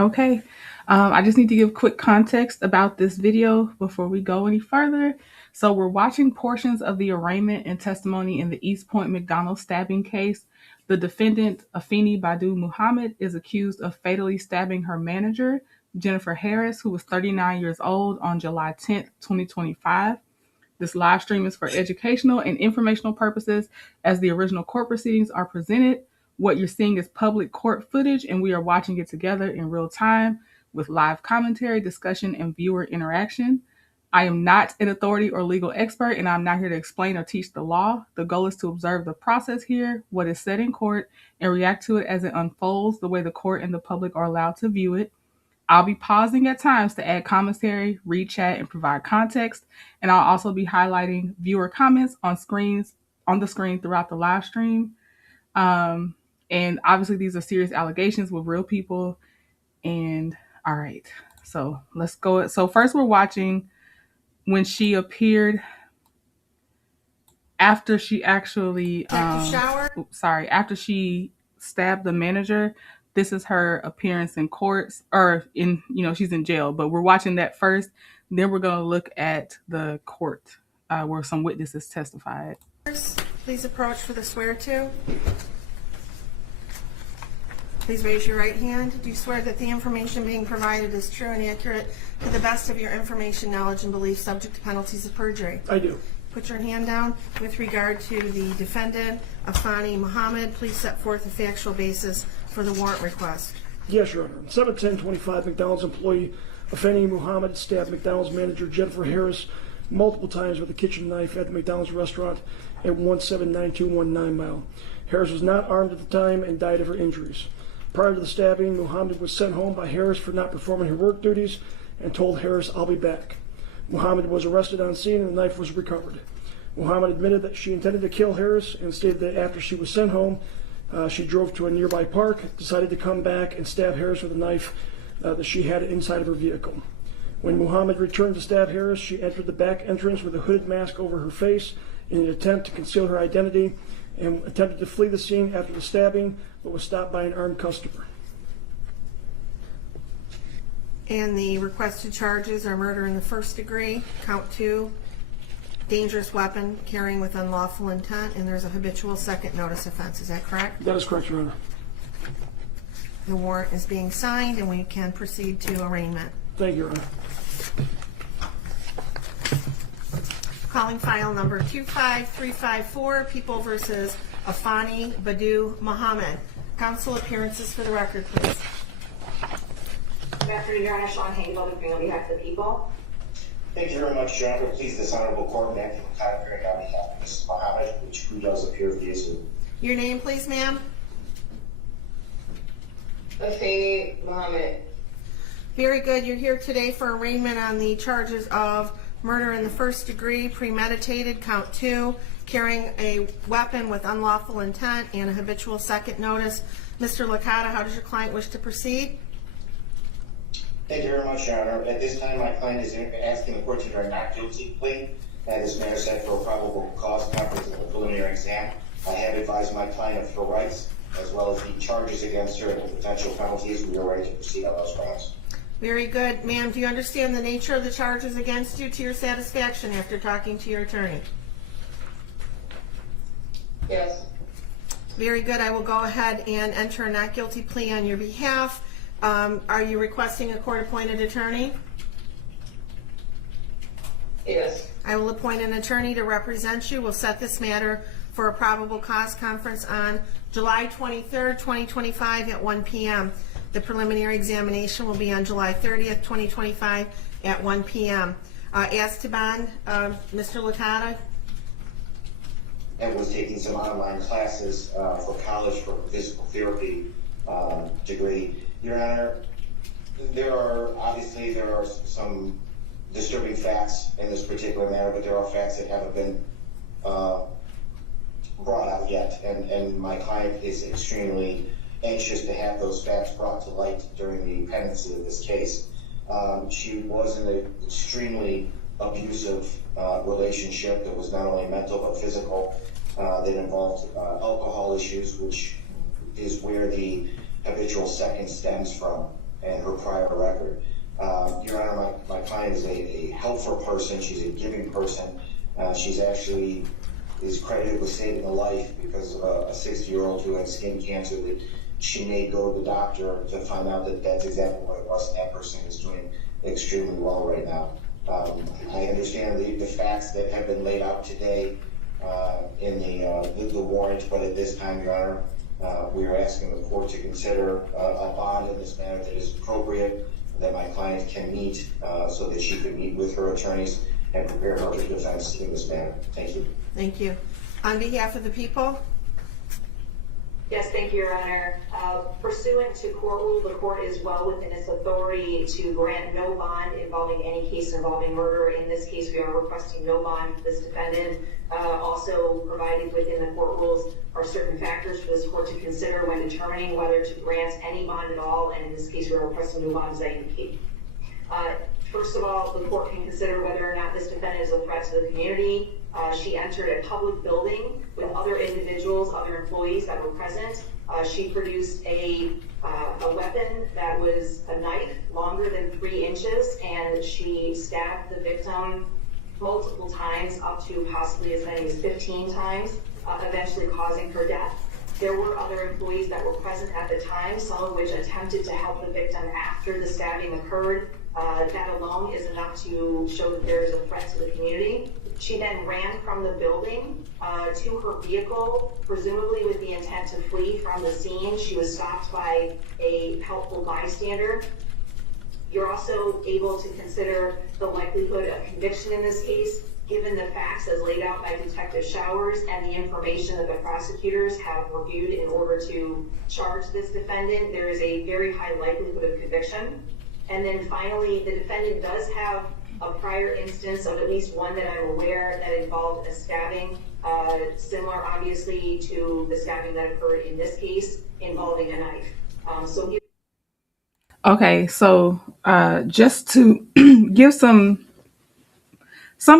Okay. I just need to give quick context about this video before we go any further. So we're watching portions of the arraignment and testimony in the Eastpointe McDonald stabbing case. The defendant, Afeni Badu Muhammad, is accused of fatally stabbing her manager, Jennifer Harris, who was 39 years old, on July 10th, 2025. This live stream is for educational and informational purposes as the original court proceedings are presented. What you're seeing is public court footage, and we are watching it together in real time with live commentary, discussion, and viewer interaction. I am not an authority or legal expert, and I'm not here to explain or teach the law. The goal is to observe the process here, what is said in court, and react to it as it unfolds the way the court and the public are allowed to view it. I'll be pausing at times to add commentary, read chat, and provide context. And I'll also be highlighting viewer comments on the screen throughout the live stream. And obviously these are serious allegations with real people. And all right, so let's go. So first we're watching when she appeared after she actually after she stabbed the manager. This is her appearance in courts, or in, she's in jail, but we're watching that first. Then we're going to look at the court where some witnesses testified. Please approach for the swear to. Please raise your right hand. Do you swear that the information being provided is true and accurate to the best of your information, knowledge, and belief, subject to penalties of perjury? I do. Put your hand down. With regard to the defendant, Afeni Muhammad, please set forth a factual basis for the warrant request. Yes, Your Honor. 7/10/25, McDonald's employee Afeni Muhammad stabbed McDonald's manager Jennifer Harris multiple times with a kitchen knife at the McDonald's restaurant at 179219 Mile. Harris was not armed at the time and died of her injuries. Prior to the stabbing, Muhammad was sent home by Harris for not performing her work duties and told Harris, "I'll be back." Muhammad was arrested on scene and the knife was recovered. Muhammad admitted that she intended to kill Harris and stated that after she was sent home, she drove to a nearby park, decided to come back and stab Harris with a knife that she had inside of her vehicle. When Muhammad returned to stab Harris, she entered the back entrance with a hooded mask over her face in an attempt to conceal her identity and attempted to flee the scene after the stabbing, but was stopped by an armed customer. And the requested charges are murder in the first degree, count 2, dangerous weapon carrying with unlawful intent, and there's a habitual second notice offense. Is that correct? That is correct, Your Honor. The warrant is being signed and we can proceed to arraignment. Thank you, Your Honor. Calling file number 25354, People versus Afeni Badu Muhammad. Counsel appearances for the record, please. Good afternoon, Your Honor. Sean Hagel, on behalf of the people. Thank you very much, Your Honor. Please, this honorable court, Matthew McConnell, hearing on behalf of Mrs. Muhammad, who does appear via Zoom. Your name, please, ma'am. Afeni Muhammad. Very good. You're here today for arraignment on the charges of murder in the first degree, premeditated, count 2, carrying a weapon with unlawful intent, and a habitual second notice. Mr. Licata, how does your client wish to proceed? Thank you very much, Your Honor. At this time, my client is asking the court to enter a not guilty plea. That is matter set for a probable cause conference of the preliminary exam. I have advised my client of her rights, as well as the charges against her and the potential penalties. We are ready to proceed on those grounds. Very good. Ma'am, do you understand the nature of the charges against you to your satisfaction after talking to your attorney? Yes. Very good. I will go ahead and enter a not guilty plea on your behalf. Are you requesting a court-appointed attorney? Yes. I will appoint an attorney to represent you. We'll set this matter for a probable cause conference on July 23rd, 2025 at 1 p.m. The preliminary examination will be on July 30th, 2025 at 1 p.m. As to bond, Mr. Licata? And was taking some online classes for college for physical therapy degree. Your Honor, there are some disturbing facts in this particular matter, but there are facts that haven't been brought out yet, and my client is extremely anxious to have those facts brought to light during the pendency of this case. She was in an extremely abusive relationship that was not only mental but physical, that involved alcohol issues, which is where the habitual second stems from. and her prior record. Your Honor, my client is a helpful person. She's a giving person. She's actually is credited with saving a life because of a 60-year-old who had skin cancer that she may go to the doctor to find out that that's exactly what it was, and that person is doing extremely well right now. I understand the facts that have been laid out today in the warrant, but at this time, Your Honor, we are asking the court to consider a bond in this matter that is appropriate, that my client can meet so that she can meet with her attorneys and prepare her defense in this matter. Thank you. Thank you. On behalf of the people? Yes, thank you, Your Honor. Pursuant to court rule, the court is well within its authority to grant no bond involving any case involving murder. In this case, we are requesting no bond for this defendant. Also provided within the court rules are certain factors for this court to consider when determining whether to grant any bond at all, and in this case, we are requesting no bond as I indicate. First of all, the court can consider whether or not this defendant is a threat to the community. She entered a public building with other individuals, other employees that were present. She produced a weapon that was a knife longer than 3 inches, and she stabbed the victim multiple times, up to possibly as many as 15 times, eventually causing her death. There were other employees that were present at the time, some of which attempted to help the victim after the stabbing occurred. That alone is enough to show that there is a threat to the community. She then ran from the building to her vehicle, presumably with the intent to flee from the scene. She was stopped by a helpful bystander. You're also able to consider the likelihood of conviction in this case, given the facts as laid out by Detective Showers and the information that the prosecutors have reviewed in order to charge this defendant. There is a very high likelihood of conviction. And then finally, the defendant does have a prior instance of at least one that I'm aware that involved a stabbing, similar obviously to the stabbing that occurred in this case involving a knife. Okay, so just to give some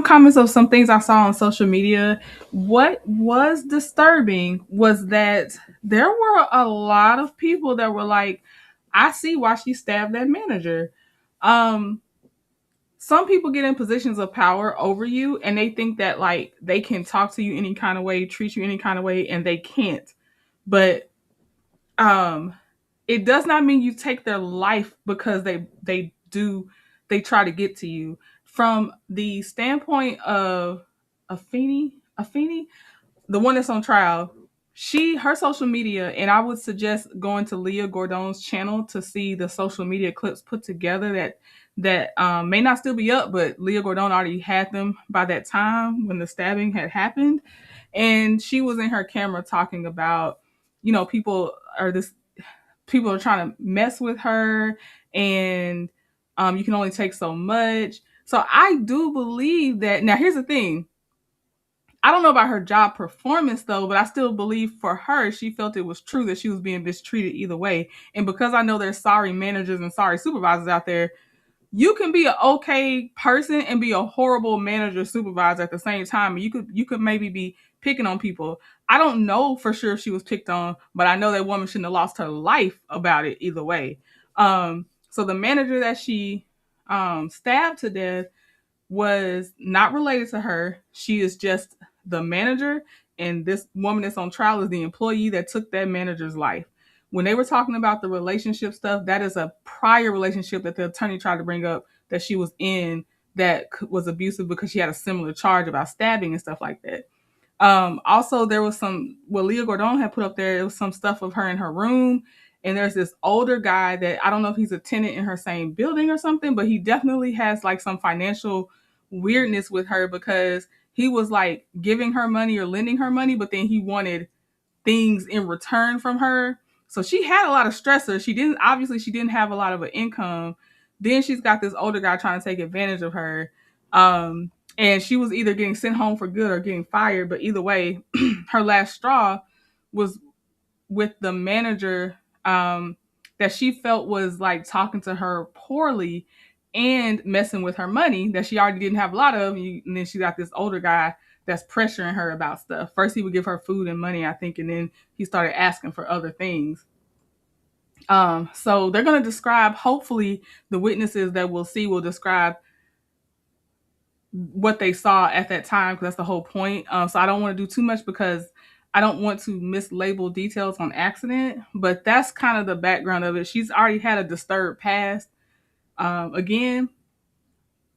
comments of some things I saw on social media, what was disturbing was that there were a lot of people that were like, I see why she stabbed that manager. Some people get in positions of power over you and they think that like they can talk to you any kind of way, treat you any kind of way, and they can't. But it does not mean you take their life because they try to get to you. From the standpoint of Afeni, the one that's on trial, her social media, and I would suggest going to Leah Gordon's channel to see the social media clips put together that may not still be up, but Leah Gordon already had them by that time when the stabbing had happened. And she was in her camera talking about, people are trying to mess with her, and you can only take so much. So I do believe that. Now, here's the thing. I don't know about her job performance though, but I still believe for her, she felt it was true that she was being mistreated either way. And because I know there's sorry managers and sorry supervisors out there, you can be an okay person and be a horrible manager supervisor at the same time. You could maybe be picking on people. I don't know for sure if she was picked on, but I know that woman shouldn't have lost her life about it either way. So the manager that she stabbed to death was not related to her. She is just the manager, and this woman that's on trial is the employee that took that manager's life. When they were talking about the relationship stuff, that is a prior relationship that the attorney tried to bring up that she was in that was abusive because she had a similar charge about stabbing and stuff like that. Also, there was what Leah Gordon had put up there, it was some stuff of her in her room. And there's this older guy that I don't know if he's a tenant in her same building or something, but he definitely has like some financial weirdness with her because he was like giving her money or lending her money, but then he wanted things in return from her. So she had a lot of stressors. She didn't have a lot of an income. Then she's got this older guy trying to take advantage of her. And she was either getting sent home for good or getting fired. But either way, her last straw was with the manager that she felt was like talking to her poorly and messing with her money that she already didn't have a lot of. And then she got this older guy that's pressuring her about stuff. First, he would give her food and money, I think, and then he started asking for other things. So they're going to describe, hopefully the witnesses that we'll see will describe what they saw at that time, because that's the whole point. So I don't want to do too much because I don't want to mislabel details on accident, but that's kind of the background of it. She's already had a disturbed past. Again,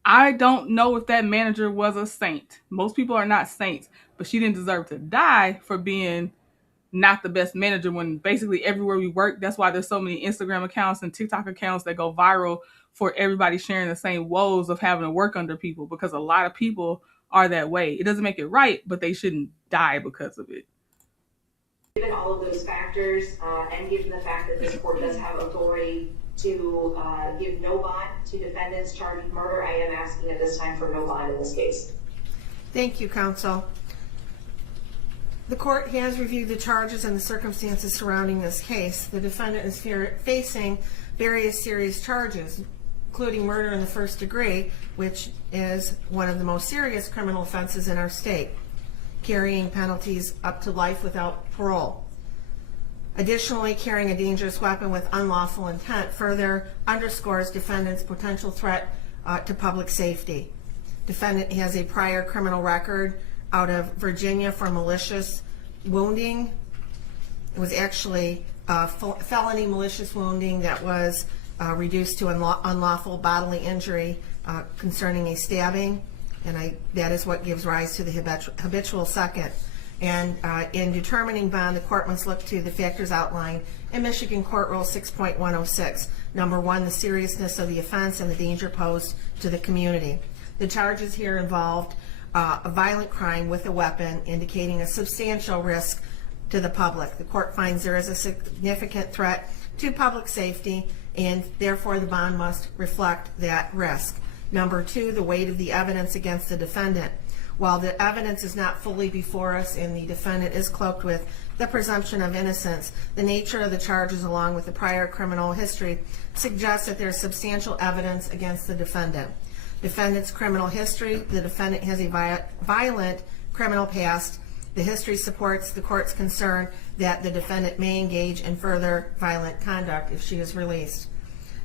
I don't know if that manager was a saint. Most people are not saints, but she didn't deserve to die for being not the best manager when basically everywhere we work. That's why there's so many Instagram accounts and TikTok accounts that go viral for everybody sharing the same woes of having to work under people, because a lot of people are that way. It doesn't make it right, but they shouldn't die because of it. Given all of those factors, and given the fact that this court does have authority to give no bond to defendants charged with murder, I am asking at this time for no bond in this case. Thank you, counsel. The court has reviewed the charges and the circumstances surrounding this case. The defendant is facing various serious charges, including murder in the first degree, which is one of the most serious criminal offenses in our state, carrying penalties up to life without parole. Additionally, carrying a dangerous weapon with unlawful intent further underscores defendant's potential threat to public safety. Defendant has a prior criminal record out of Virginia for malicious wounding. It was actually felony malicious wounding that was reduced to unlawful bodily injury concerning a stabbing, and that is what gives rise to the habitual second. And in determining bond, the court must look to the factors outlined in Michigan Court Rule 6.106. Number one, the seriousness of the offense and the danger posed to the community. The charges here involved a violent crime with a weapon, indicating a substantial risk to the public. The court finds there is a significant threat to public safety, and therefore the bond must reflect that risk. Number two, the weight of the evidence against the defendant. While the evidence is not fully before us and the defendant is cloaked with the presumption of innocence, the nature of the charges along with the prior criminal history suggests that there is substantial evidence against the defendant. Defendant's criminal history: the defendant has a violent criminal past. The history supports the court's concern that the defendant may engage in further violent conduct if she is released.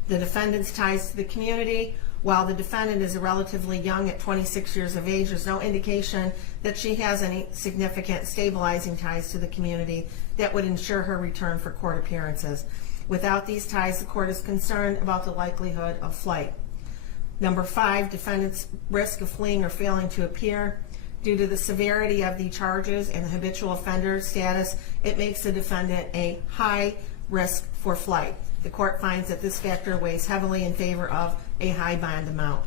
The defendant's ties to the community: while the defendant is relatively young at 26 years of age, there's no indication that she has any significant stabilizing ties to the community that would ensure her return for court appearances. Without these ties, the court is concerned about the likelihood of flight. Number five, defendant's risk of fleeing or failing to appear. Due to the severity of the charges and the habitual offender status, it makes the defendant a high risk for flight. The court finds that this factor weighs heavily in favor of a high bond amount.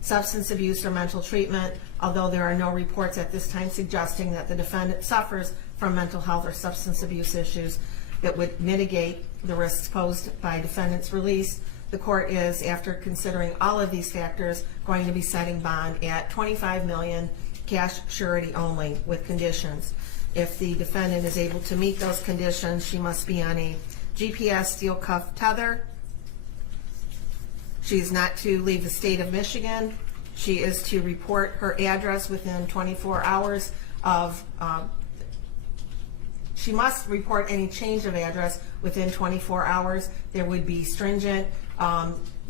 Substance abuse or mental treatment: although there are no reports at this time suggesting that the defendant suffers from mental health or substance abuse issues that would mitigate the risks posed by defendant's release, the court is, after considering all of these factors, going to be setting bond at $25 million, cash surety only, with conditions. If the defendant is able to meet those conditions, she must be on a GPS steel cuff tether. She is not to leave the state of Michigan. She is to report her address within 24 hours of, she must report any change of address within 24 hours. There would be stringent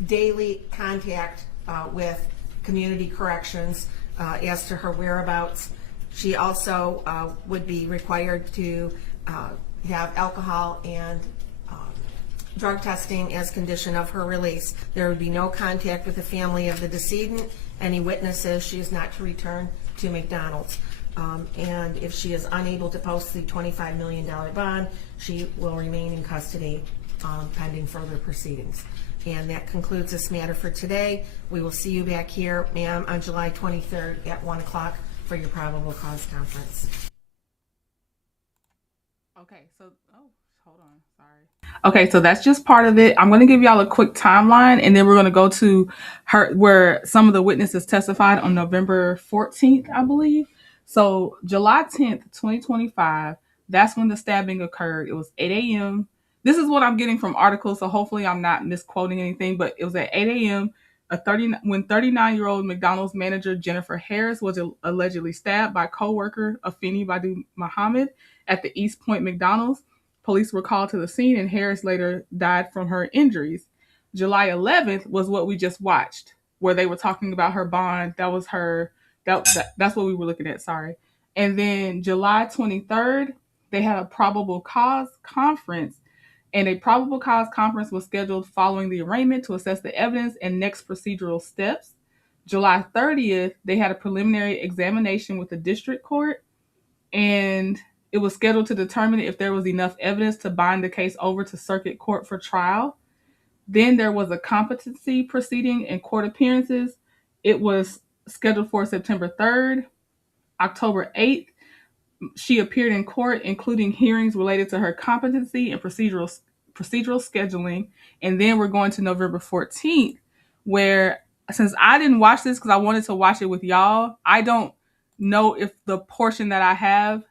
daily contact with community corrections as to her whereabouts. She also would be required to have alcohol and drug testing as condition of her release. There would be no contact with the family of the decedent, any witnesses. She is not to return to McDonald's. And if she is unable to post the $25 million bond, she will remain in custody pending further proceedings. And that concludes this matter for today. We will see you back here, ma'am, on July 23rd at 1 o'clock for your probable cause conference. Okay, so, hold on, sorry. Okay, so that's just part of it. I'm going to give y'all a quick timeline, and then we're going to go to where some of the witnesses testified on November 14th, I believe. So July 10th, 2025, that's when the stabbing occurred. It was 8 a.m. This is what I'm getting from articles, so hopefully I'm not misquoting anything, but it was at 8 a.m. When 39-year-old McDonald's manager Jennifer Harris was allegedly stabbed by co-worker Afeni Badu Muhammad at the Eastpointe McDonald's. Police were called to the scene, and Harris later died from her injuries. July 11th was what we just watched, where they were talking about her bond. That was her. That's what we were looking at. Sorry. And then July 23rd, they had a probable cause conference, and a probable cause conference was scheduled following the arraignment to assess the evidence and next procedural steps. July 30th, they had a preliminary examination with the district court, and it was scheduled to determine if there was enough evidence to bind the case over to circuit court for trial. Then there was a competency proceeding and court appearances. It was scheduled for September 3rd. October 8th, she appeared in court, including hearings related to her competency and procedural scheduling. And then we're going to November 14th, where, since I didn't watch this because I wanted to watch it with y'all, I don't know if the portion that I have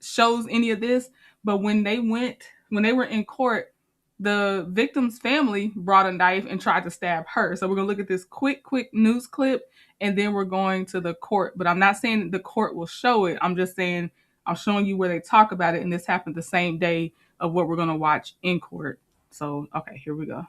shows any of this. But when they were in court, the victim's family brought a knife and tried to stab her. So we're going to look at this quick news clip, and then we're going to the court. But I'm not saying the court will show it. I'm just saying I'm showing you where they talk about it, and this happened the same day of what we're going to watch in court. So, okay, here we go.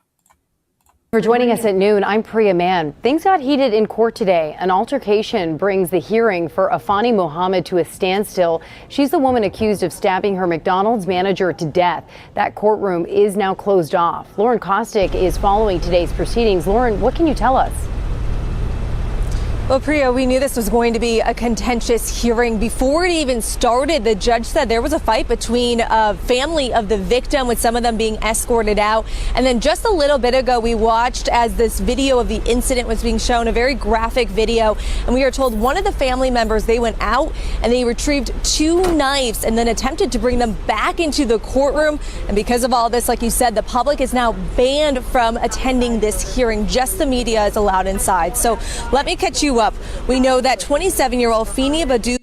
For joining us at noon, I'm Priya Mann. Things got heated in court today. An altercation brings the hearing for Afeni Muhammad to a standstill. She's the woman accused of stabbing her McDonald's manager to death. That courtroom is now closed off. Lauren Kostick is following today's proceedings. Lauren, what can you tell us? Well, Priya, we knew this was going to be a contentious hearing. Before it even started, the judge said there was a fight between a family of the victim, with some of them being escorted out. And then just a little bit ago, we watched as this video of the incident was being shown, a very graphic video. And we are told one of the family members, they went out and they retrieved 2 knives and then attempted to bring them back into the courtroom. And because of all this, like you said, the public is now banned from attending this hearing. Just the media is allowed inside. So let me catch you up. We know that 27-year-old Afeni Badu.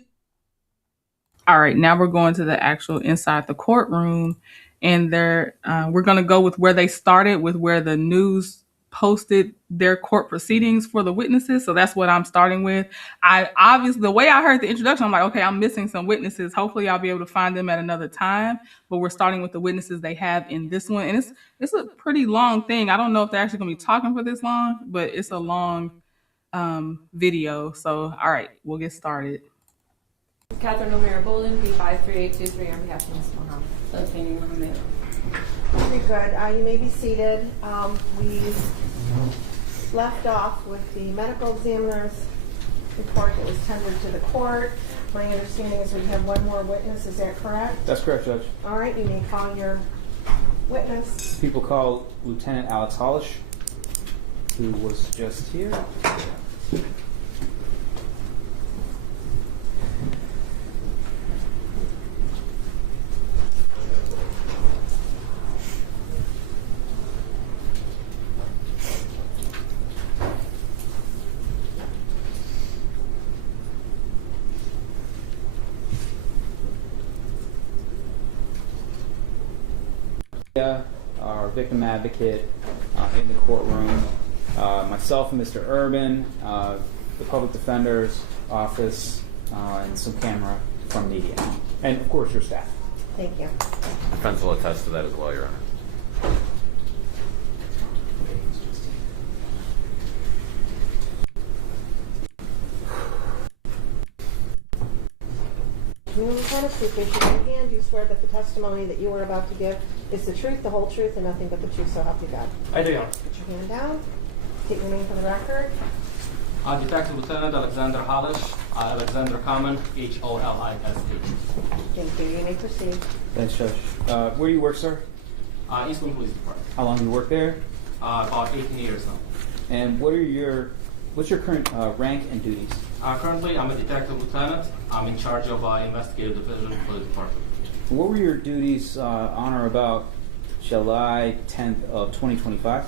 All right, now we're going to the actual inside the courtroom, and we're going to go with where they started, with where the news posted their court proceedings for the witnesses. So that's what I'm starting with. I obviously, the way I heard the introduction, I'm like, okay, I'm missing some witnesses. Hopefully I'll be able to find them at another time. But we're starting with the witnesses they have in this one. And it's a pretty long thing. I don't know if they're actually going to be talking for this long, but it's a long video. So, all right, we'll get started. Catherine O'Meara Bolden, P53823, on behalf of Ms. Muhammad. Afeni Muhammad. Very good. You may be seated. We left off with the medical examiner's report that was tendered to the court. My understanding is we have one more witness. Is that correct? That's correct, Judge. All right, you may call your witness. People call Lieutenant Alex Hollish, who was just here. Our victim advocate in the courtroom, myself and Mr. Urban, the public defender's office, and some camera from media, and of course your staff. Thank you. Defense will attest to that as well, Your Honor. Can you kind of please raise your right hand? Do you swear that the testimony that you are about to give is the truth, the whole truth, and nothing but the truth, so help you God? I do, Your Honor. Put your hand down. State your name for the record. Detective Lieutenant Alexander Hollish, Alexander Common, H-O-L-I-S-H. Thank you. You may proceed. Thanks, Judge. Where do you work, sir? Eastpointe Police Department. How long do you work there? About 18 years now. And what's your current rank and duties? Currently, I'm a detective lieutenant. I'm in charge of investigative division for the department. What were your duties on or about July 10th of 2025?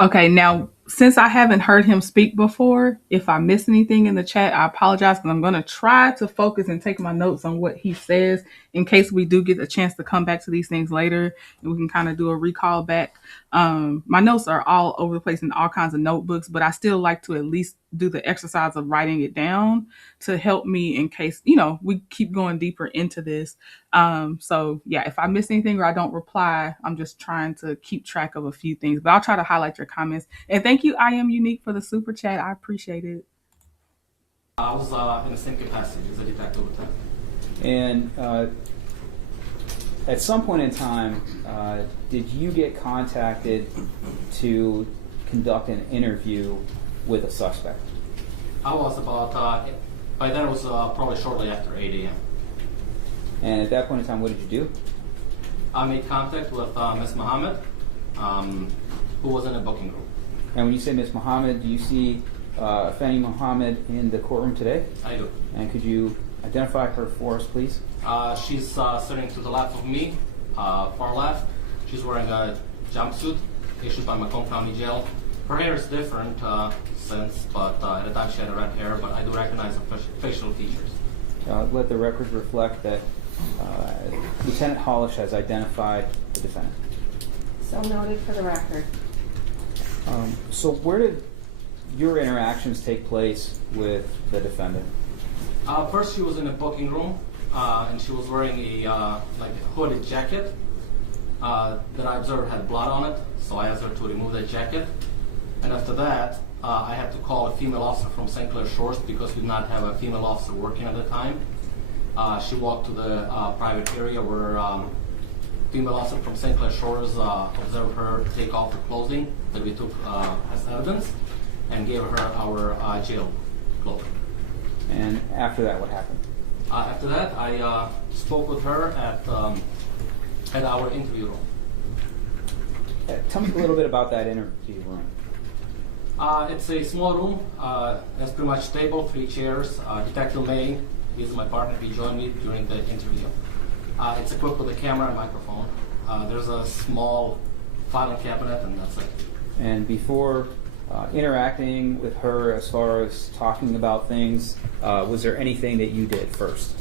Okay, now since I haven't heard him speak before, if I miss anything in the chat, I apologize, but I'm going to try to focus and take my notes on what he says in case we do get a chance to come back to these things later and we can kind of do a recall back. My notes are all over the place in all kinds of notebooks, but I still like to at least do the exercise of writing it down to help me in case, we keep going deeper into this. So yeah, if I miss anything or I don't reply, I'm just trying to keep track of a few things, but I'll try to highlight your comments. And thank you, I Am Unique, for the super chat. I appreciate it. I was in the same capacity as a detective lieutenant. And at some point in time, did you get contacted to conduct an interview with a suspect? I was about, by then it was probably shortly after 8 a.m. And at that point in time, what did you do? I made contact with Ms. Muhammad, who was in a booking room. And when you say Ms. Muhammad, do you see Afeni Muhammad in the courtroom today? I do. And could you identify her for us, please? She's sitting to the left of me, far left. She's wearing a jumpsuit issued by Macomb County Jail. Her hair is different since, but at the time she had red hair, but I do recognize her facial features. Let the record reflect that Lieutenant Hollish has identified the defendant. So noted for the record. So where did your interactions take place with the defendant? First, she was in a booking room, and she was wearing a hooded jacket that I observed had blood on it, so I asked her to remove that jacket. And after that, I had to call a female officer from St. Clair Shores because we did not have a female officer working at the time. She walked to the private area where female officer from St. Clair Shores observed her take off the clothing that we took as evidence and gave her our jail clothing. And after that, what happened? After that, I spoke with her at our interview room. Tell me a little bit about that interview room. It's a small room. It's pretty much table, 3 chairs. Detective May, he's my partner. He joined me during the interview. It's equipped with a camera and microphone. There's a small filing cabinet, and that's it. And before interacting with her as far as talking about things, was there anything that you did first?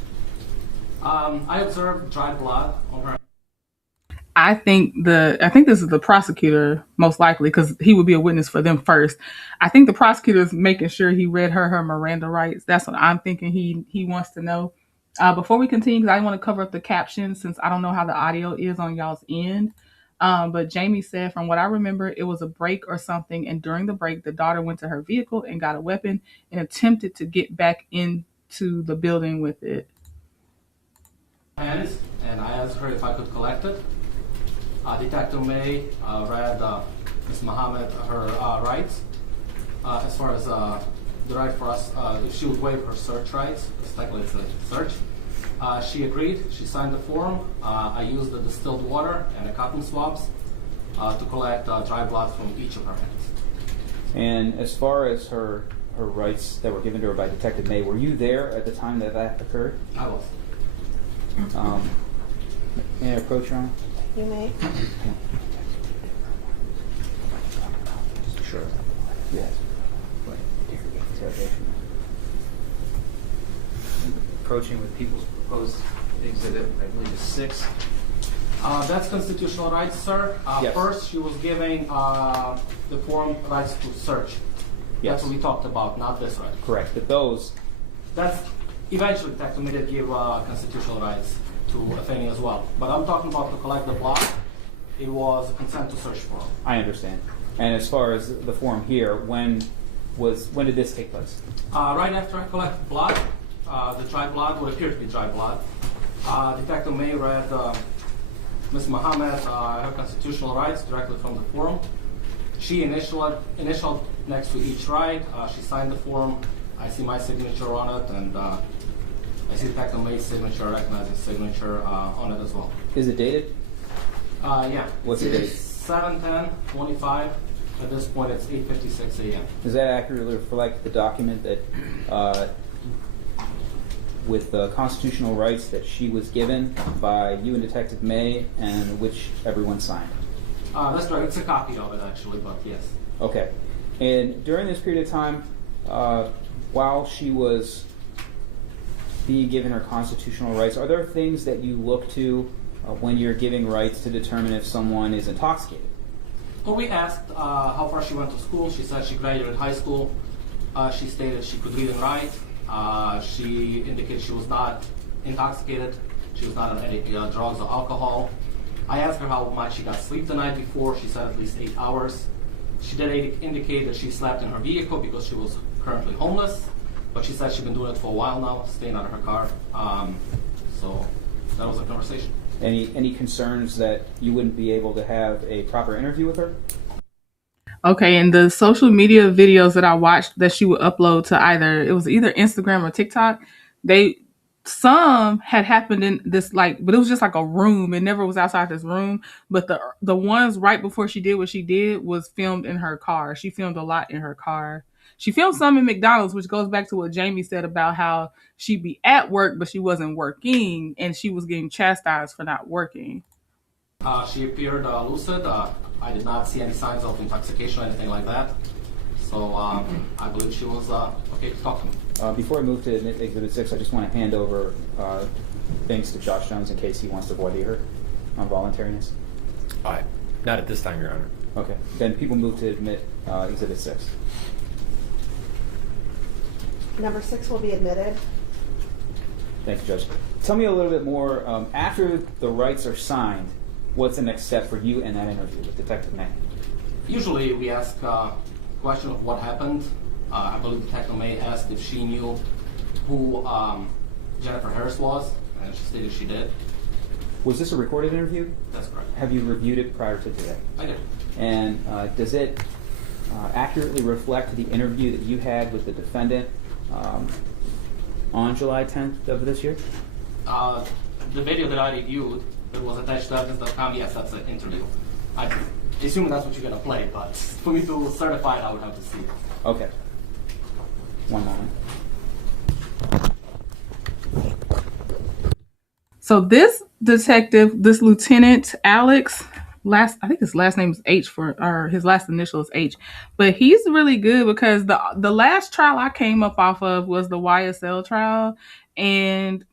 I observed dry blood on her. I think this is the prosecutor, most likely, because he would be a witness for them first. I think the prosecutor is making sure he read her Miranda rights. That's what I'm thinking he wants to know. Before we continue, because I want to cover up the captions since I don't know how the audio is on y'all's end. But Jamie said, from what I remember, it was a break or something. And during the break, the daughter went to her vehicle and got a weapon and attempted to get back into the building with it. And I asked her if I could collect it. Detective May read Ms. Muhammad her rights as far as the right for us, if she would waive her search rights, because technically it's a search. She agreed. She signed the form. I used the distilled water and the cotton swabs to collect dry blood from each of her hands. And as far as her rights that were given to her by Detective May, were you there at the time that occurred? I was. May I approach, Your Honor? You may. Sure. Yes. Interrogation. Approaching with people's proposed exhibit, I believe is 6. That's constitutional rights, sir. Yes. First, she was giving the form rights to search. Yes. That's what we talked about, not this right. Correct, but those... That's eventually Detective May did give constitutional rights to Afeni as well. But I'm talking about to collect the blood. It was a consent to search form. I understand. And as far as the form here, when did this take place? Right after I collected blood, the dry blood, what appeared to be dry blood, Detective May read Ms. Muhammad her constitutional rights directly from the form. She initialed next to each right. She signed the form. I see my signature on it, and I see Detective May's signature, recognize his signature on it as well. Is it dated? Yeah. What's it dated? 7/10/25. At this point, it's 8:56 a.m. Does that accurately reflect the document that, with the constitutional rights that she was given by you and Detective May, and which everyone signed? That's right. It's a copy of it, actually, but yes. Okay. And during this period of time, while she was being given her constitutional rights, are there things that you look to when you're giving rights to determine if someone is intoxicated? Well, we asked how far she went to school. She said she graduated high school. She stated she could read and write. She indicated she was not intoxicated. She was not on any drugs or alcohol. I asked her how much she got sleep the night before. She said at least 8 hours. She did indicate that she slept in her vehicle because she was currently homeless, but she said she's been doing it for a while now, staying out of her car. So that was a conversation. Any concerns that you wouldn't be able to have a proper interview with her? Okay, and the social media videos that I watched that she would upload to either Instagram or TikTok, some had happened in this but it was just like a room. It never was outside this room. But the ones right before she did what she did was filmed in her car. She filmed a lot in her car. She filmed some in McDonald's, which goes back to what Jamie said about how she'd be at work, but she wasn't working, and she was getting chastised for not working. She appeared lucid. I did not see any signs of intoxication or anything like that. So I believe she was okay to talk to me. Before I move to Exhibit 6, I just want to hand over things to Josh Jones in case he wants to voir dire on voluntariness. All right. Not at this time, Your Honor. Okay. Then people move to admit Exhibit 6. Number 6 will be admitted. Thank you, Judge. Tell me a little bit more. After the rights are signed, what's the next step for you in that interview with Detective May? Usually we ask question of what happened. I believe Detective May asked if she knew who Jennifer Harris was, and she stated she did. Was this a recorded interview? That's correct. Have you reviewed it prior to today? I did. And does it accurately reflect the interview that you had with the defendant on July 10th of this year? The video that I reviewed that was attached to evidence.com, yes, that's an interview. I assume that's what you're going to play, but for me to certify it, I would have to see it. Okay. One moment. So this detective, this Lieutenant Alex, I think his last name is H or his last initial is H, but he's really good because the last trial I came up off of was the YSL trial, and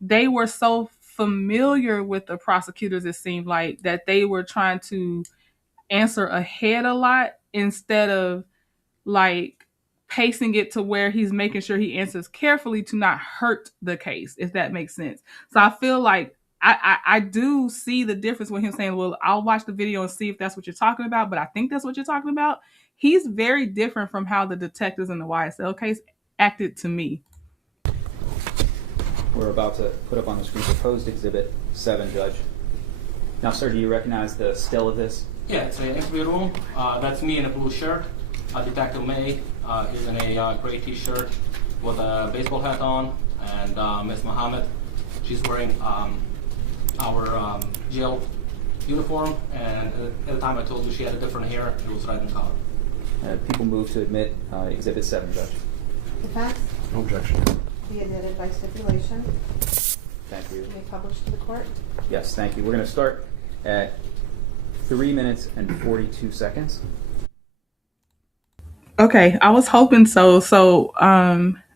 they were so familiar with the prosecutors, it seemed like, that they were trying to answer ahead a lot instead of like pacing it to where he's making sure he answers carefully to not hurt the case, if that makes sense. So I feel like I do see the difference with him saying, well, I'll watch the video and see if that's what you're talking about, but I think that's what you're talking about. He's very different from how the detectives in the YSL case acted to me. We're about to put up on the screen proposed Exhibit 7, Judge. Now, sir, do you recognize the still of this? Yeah, it's an interview room. That's me in a blue shirt. Detective May is in a gray t-shirt with a baseball hat on, and Ms. Muhammad, she's wearing our jail uniform, and at the time I told you she had a different hair, it was red in color. People move to admit Exhibit 7, Judge. Defense? No objection. Be admitted by stipulation. Thank you. May publish to the court. Yes, thank you. We're going to start at 3 minutes and 42 seconds. Okay, I was hoping so.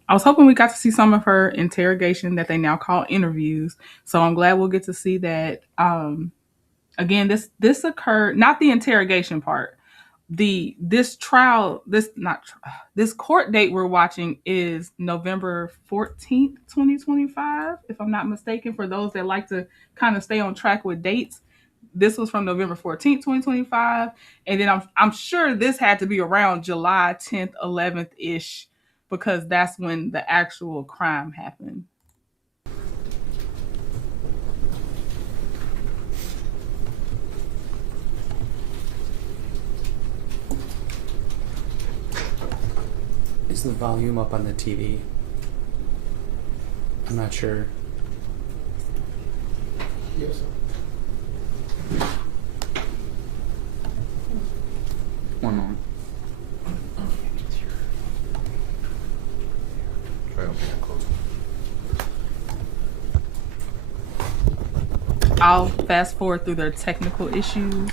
I was hoping we got to see some of her interrogation that they now call interviews. So I'm glad we'll get to see that. Again, this occurred, not the interrogation part. This court date we're watching is November 14th, 2025, if I'm not mistaken, for those that like to kind of stay on track with dates. This was from November 14th, 2025. And then I'm sure this had to be around July 10th, 11th-ish, because that's when the actual crime happened. Is the volume up on the TV? I'm not sure. Yes. One moment. Try opening it close. I'll fast forward through their technical issues.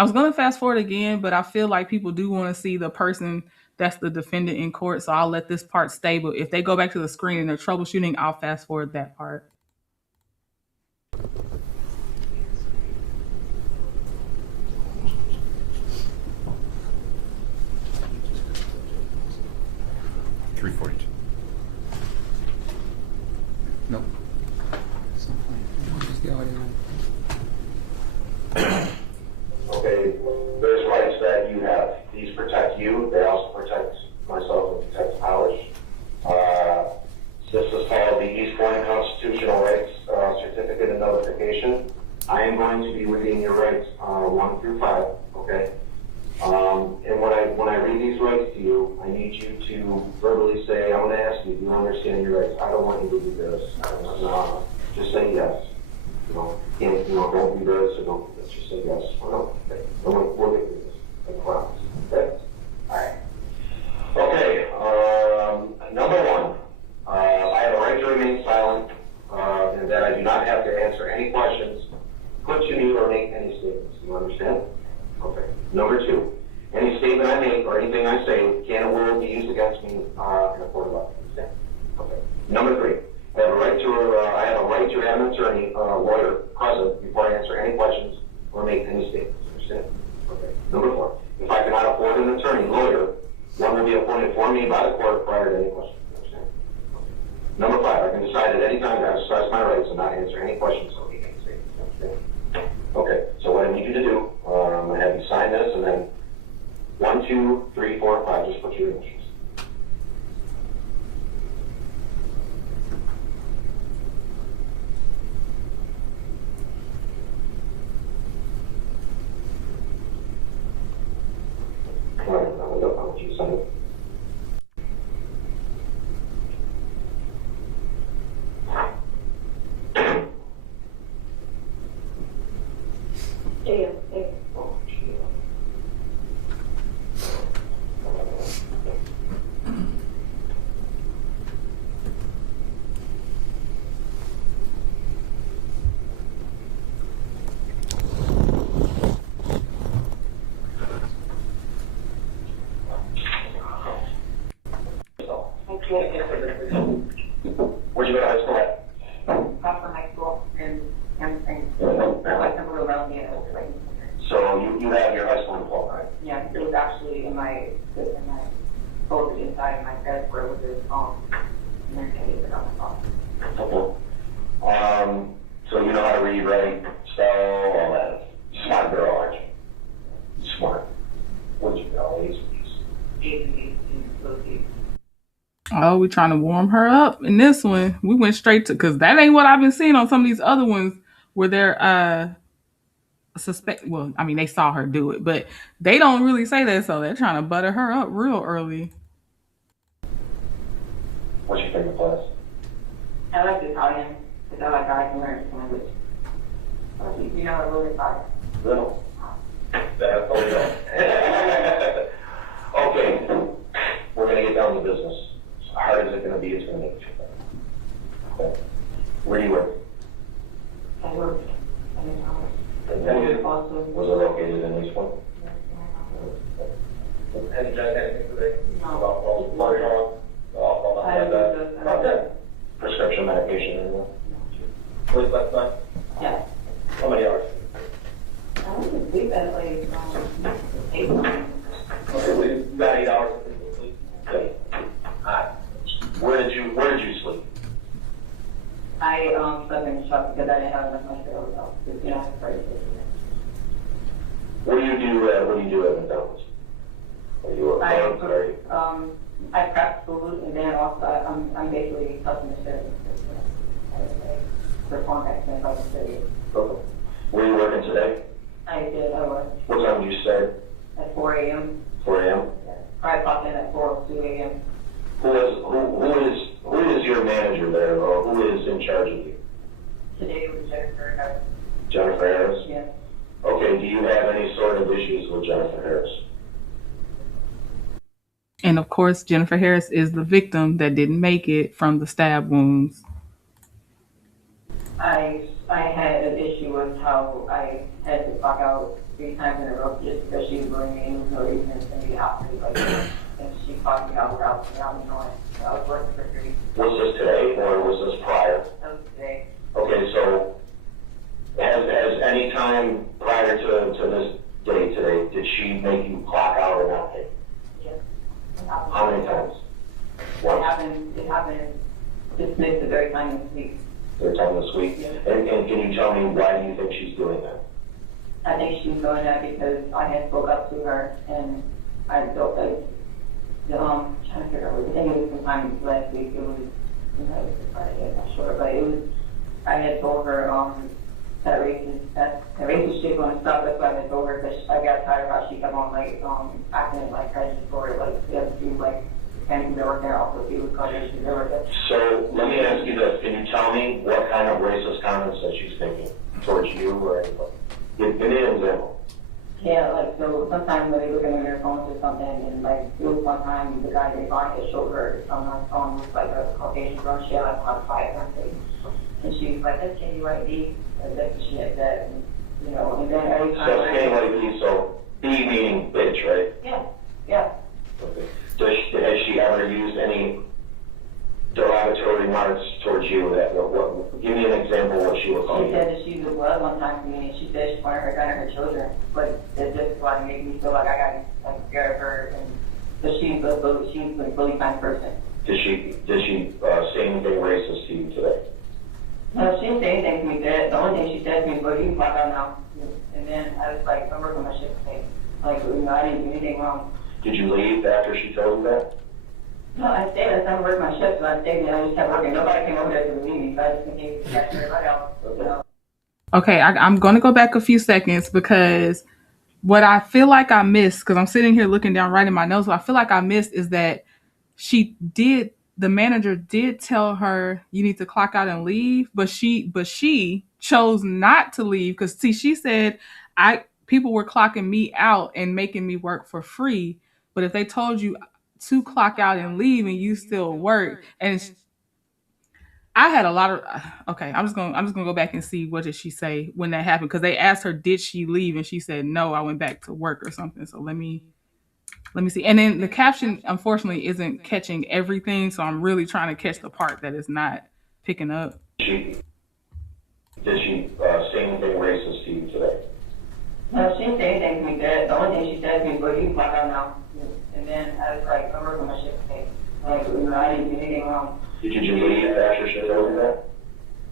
I was going to fast forward again, but I feel like people do want to see the person that's the defendant in court. So I'll let this part stay. But if they go back to the screen and they're troubleshooting, I'll fast forward that part. Nope. Just the audio. Okay, there's rights that you have. These protect you. They also protect myself and protect ours. This is called the Eastpointe Constitutional Rights Certificate of Notification. I am going to be reading your rights 1 through 5. Okay. And when I read these rights to you, I need you to verbally say, I'm going to ask you, do you understand your rights? I don't want you to do this. No, just say yes. Don't do this or don't do this. Just say yes or no. Okay. We'll get through this. I promise. Okay? All right. Okay. Number 1, I have a right to remain silent, and that I do not have to answer any questions, put you mute, or make any statements. You understand? Okay. Number 2, any statement I make or anything I say can or will be used against me in a court of law. Understand? Okay. Number 3, I have a right to have an attorney, lawyer present before I answer any questions or make any statements. Understand? Okay. Number 4, if I cannot afford an attorney, lawyer, one will be appointed for me by the court prior to any questions. Understand? Okay. Number 5, I can decide at any time to exercise my rights and not answer any questions or make any statements. Understand? Okay. So what I need you to do, I have you sign this, and then 1, 2, 3, 4, 5. Just put your initials. All right, now I want you to sign it. Where'd you go to high school at? From high school and like the blue around the So you have your high school diploma, right? Yeah, it was actually in my folded inside of my desk where it was his phone. And then I gave it on the phone. Okay. So you know how to read, write, spell, all that. Smart girl, aren't you? Smart. What'd you know? A's, B's. Oh, we're trying to warm her up. In this one, we went straight to, because that ain't what I've been seeing on some of these other ones where they're suspect. Well, I mean, they saw her do it, but they don't really say that, so they're trying to butter her up real early. What's your favorite class? I like Italian because I like I can learn language. You know, a little Italian. Little. That's all you know. Okay. We're going to get down to business. How hard is it going to be? It's going to make you better. Okay. Where do you work? I work in Was it located in Eastpointe? Any done anything today? No. Prescription medication or anything? Sleep last night? Yeah. How many hours? I don't sleep at like 8 hours. Okay, about 8 hours of sleep. Okay. Where did you sleep? I slept in the shop because I didn't have enough money to go out. You know, I'm afraid to sleep. What do you do at McDonald's? Are you a I prep food, and then also I'm basically customer service. Perform excellent customer service. Okay. Were you working today? I worked. What time did you start? At 4 a.m. 4 a.m. Yeah. I clocked in at 4:02 a.m. Who is your manager there, or who is in charge of you? Today was Jennifer Harris. Jennifer Harris? Yes. Okay, do you have any sort of issues with Jennifer Harris? And of course, Jennifer Harris is the victim that didn't make it from the stab wounds. I I had an issue with how I had to clock out 3 times in a row just because she was running me. There was no reason to be out like and she clocked me out without me knowing. So I was working for free. Was this today or was this prior? That was today. Okay, so has any time prior to this day today, did she make you clock out or not? Yes. How many times? It happened just the very time this week. Third time this week? And can you tell me why do you think she's doing that? I think she's doing that because I had spoke up to her and I felt like, trying to figure out, I think it was sometime last week, it was Friday, I'm not sure, but it was, I had told her that racist shit going to stop. That's why I told her because I got tired of how she kept on like acting like prejudice for it, like the other two like families that work there also she was calling issues there. So let me ask you this: can you tell me what kind of racist comments that she's making towards you or anybody? Give me an example. Yeah, like so sometimes when they look at their phones or something, and like it was one time the guy they found had showed her someone's phone was like a Caucasian girl. She had like on fire or something, and she was like, "That's KUID." That's what she had said, and, you know, and then every time. So KUID, so B meaning bitch, right? Yeah, yeah. Okay. Has she ever used any derogatory remarks towards you? Give me an example of what she was calling you. She said that she was blood one time to me, and she said she wanted her gun her children, but it just like made me feel like I got like scared of her, and but she's a fully kind person. Did she say anything racist to you today? No, she didn't say anything to me. The only thing she said to me was, "You can clock out now." And then I was like, "I'm working my shift today. Like, you know, I didn't do anything wrong." Did you leave after she told you that? No, I stayed. I started working my shift, so I stayed and I just kept working. Nobody came over there to relieve me, so I just continued to catch everybody else. You know? Okay, I'm going to go back a few seconds because what I feel like I missed, because I'm sitting here looking down writing my notes, what I feel like I missed is that the manager did tell her you need to clock out and leave, but she chose not to leave because see, she said people were clocking me out and making me work for free, but if they told you to clock out and leave and you still work, and I had a lot of okay, I'm just gonna go back and see what did she say when that happened, because they asked her did she leave and she said no, I went back to work or something. So let me see. And then the caption unfortunately isn't catching everything, so I'm really trying to catch the part that is not picking up. Did she say anything racist to you today? No, she didn't say anything to me. The only thing she said to me was, "You can clock out now." And then I was like, "I'm working my shift today. Like, you know, I didn't do anything wrong." Did you leave after she told you that?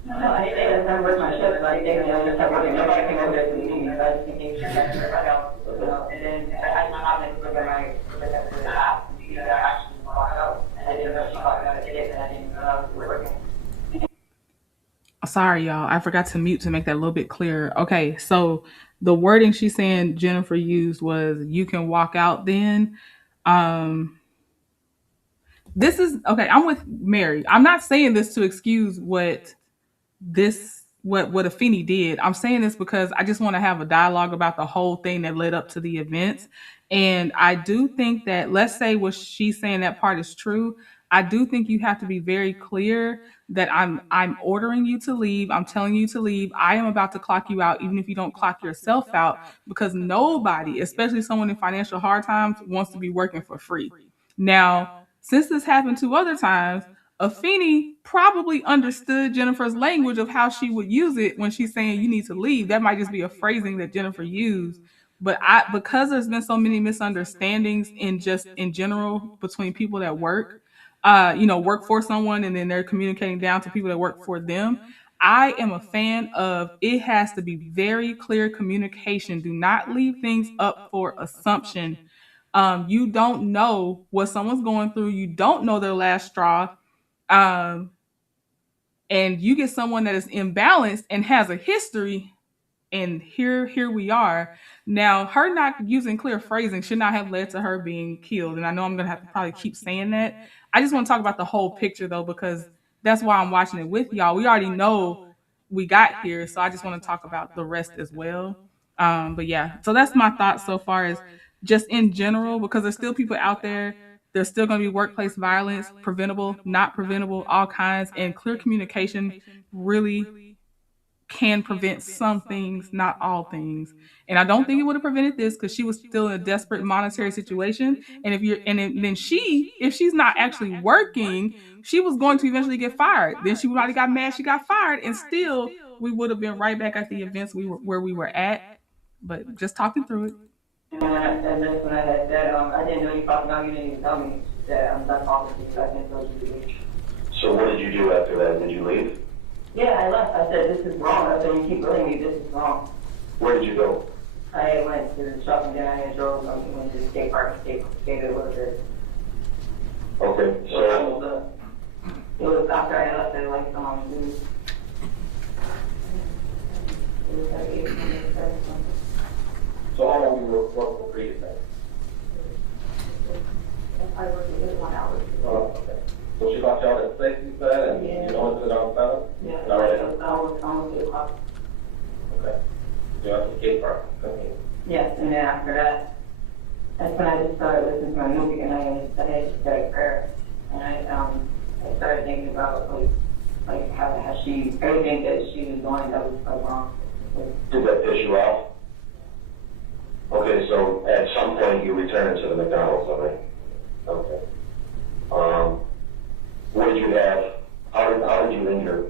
No, I didn't say that. I'm working my shift, so I didn't just kept working. Nobody came over there to relieve me, so I just continued to catch everybody else. You know, and then I had my hotline to look at the app to see that I actually clocked out. And I didn't know she clocked out today, and I didn't know I was working. Sorry, y'all. I forgot to mute to make that a little bit clearer. Okay, so the wording she's saying Jennifer used was "you can walk out then." This is okay. I'm with Mary. I'm not saying this to excuse what Afeni did. I'm saying this because I just want to have a dialogue about the whole thing that led up to the events. And I do think that, let's say what she's saying, that part is true. I do think you have to be very clear that I'm ordering you to leave. I'm telling you to leave. I am about to clock you out, even if you don't clock yourself out, because nobody, especially someone in financial hard times, wants to be working for free. Now, since this happened 2 other times, Afeni probably understood Jennifer's language of how she would use it when she's saying you need to leave. That might just be a phrasing that Jennifer used. But because there's been so many misunderstandings in general between people that work for someone and then they're communicating down to people that work for them, I am a fan of it has to be very clear communication. Do not leave things up for assumption. You don't know what someone's going through. You don't know their last straw. And you get someone that is imbalanced and has a history, and here we are. Now, her not using clear phrasing should not have led to her being killed. And I know I'm going to have to probably keep saying that. I just want to talk about the whole picture, though, because that's why I'm watching it with y'all. We already know we got here, so I just want to talk about the rest as well. But yeah, so that's my thoughts so far as just in general, because there's still people out there. There's still going to be workplace violence, preventable, not preventable, all kinds, and clear communication really can prevent some things, not all things. And I don't think it would have prevented this because she was still in a desperate monetary situation. And then if she's not actually working, she was going to eventually get fired. Then she already got mad, she got fired, and still we would have been right back at the events where we were at. But just talking through it. And that's when I had said, I didn't know you talked about, you didn't even tell me that I'm not talking to you, so I didn't know you leave. So what did you do after that? Did you leave? Yeah, I left. I said, this is wrong. I said, you keep telling me this is wrong. Where did you go? I went to the shop and then I had drove went to the skate park and skated a little bit. Okay, so It was after I left, I like news. It was like 8 minutes or something. how long you worked for Previous? I worked with 1 hour. Oh, okay. So she got you out at 6, you said, and you don't want to sit down 7? Yeah, All right. I was almost 8 o'clock. Okay. So you went to the skate park. Okay. Yes, and then after that, that's when I just started listening to my music, and I had just said a prayer, and I started thinking about like how she, everything that she was doing that was so wrong. Did that piss you off? Okay, so at some point you returned to the McDonald's, all right? Okay. What did you have? How did you injure?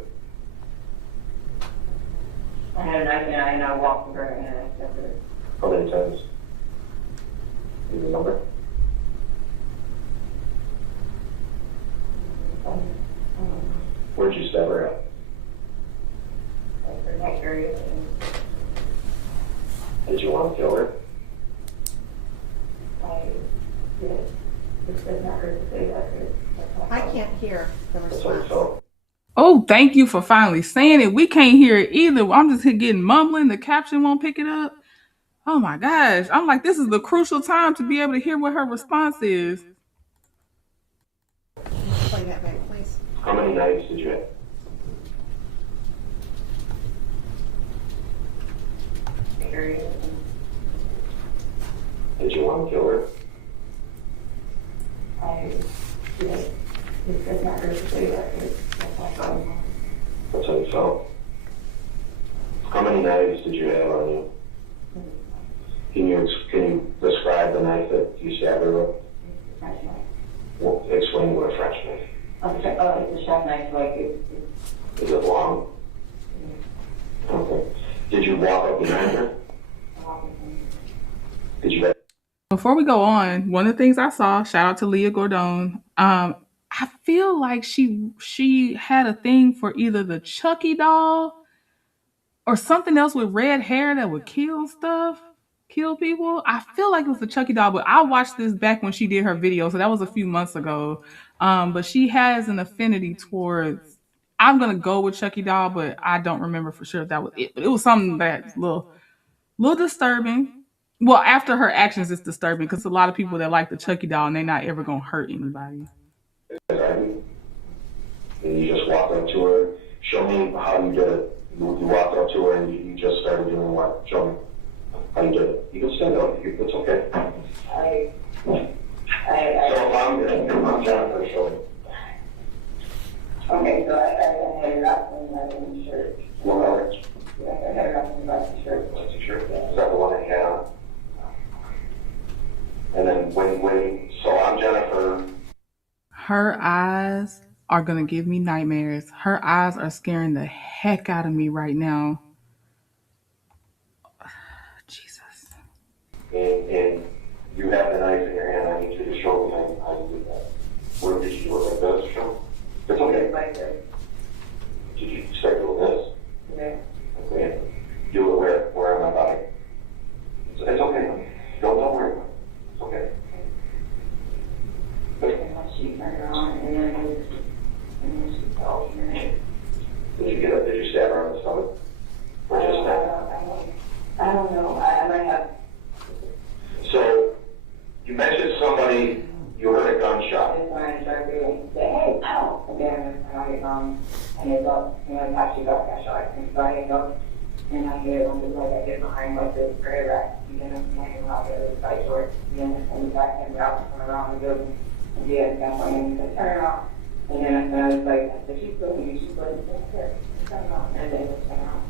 I had a knife and I walked with her and I stepped her. How many times? Do you remember? Where'd you stab her at? Like her neck area. Did you want to kill her? I did. It does not hurt to say that. I can't hear the That's what I response. felt. Oh, thank you for finally saying it. We can't hear it either. I'm just getting mumbling. The caption won't pick it up. Oh my gosh. I'm like, this is the crucial time to be able to hear what her response is. Play that back, please. How many knives did you have? Area. Did you want to kill her? I did. It does not hurt to say that. That's how you felt. How many knives did you have on you? Can you describe the knife that you stabbed her with? French knife. Well, explain what a French knife. It's a chef knife, like it. Is it long? Okay. Did you walk up behind her? Did you? Before we go on, one of the things I saw, shout out to Leah Gordon, I feel like she had a thing for either the Chucky doll or something else with red hair that would kill people. I feel like it was the Chucky doll, but I watched this back when she did her video, so that was a few months ago. But she has an affinity towards, I'm going to go with Chucky doll, but I don't remember for sure if that was it. But it was something that's a little disturbing. Well, after her actions, it's disturbing because a lot of people that like the Chucky doll and they're not ever going to hurt anybody. And you just walked up to her. Show me how you did it. You walked up to her and you just started doing what? Show me how you did it. You can stand up. It's okay. So I'm Jennifer. Show me. Okay, so I had her up in my shirt. What color? Yeah, I had her up in my shirt. What's the shirt? Is that the one I had on? And then so I'm Jennifer. Her eyes are going to give me nightmares. Her eyes are scaring the heck out of me right now. Jesus. And you have the knife in your hand. I need you to show me how you did that. Where did you do it like this? Show? It's okay. Like this. Did you start doing this? Yeah. Okay. Do it where on my body? It's okay. Don't worry about it. It's okay. She turned her on and then she fell. Did you stab her on the stomach? Or just I don't know. I might have. So, you mentioned somebody, you heard a gunshot. I just wanted to try to say, hey, ow! And then I hit up, and I actually got that shot. And so I hit up, and I hit on I get behind like this gray rack, and then I'm hanging out there with tight shorts, and then the back and out from around the building. And yeah, that's why I said, turn around. And then I was like, I said, she's looking at me, she's looking at me, turn around. And then it turned around.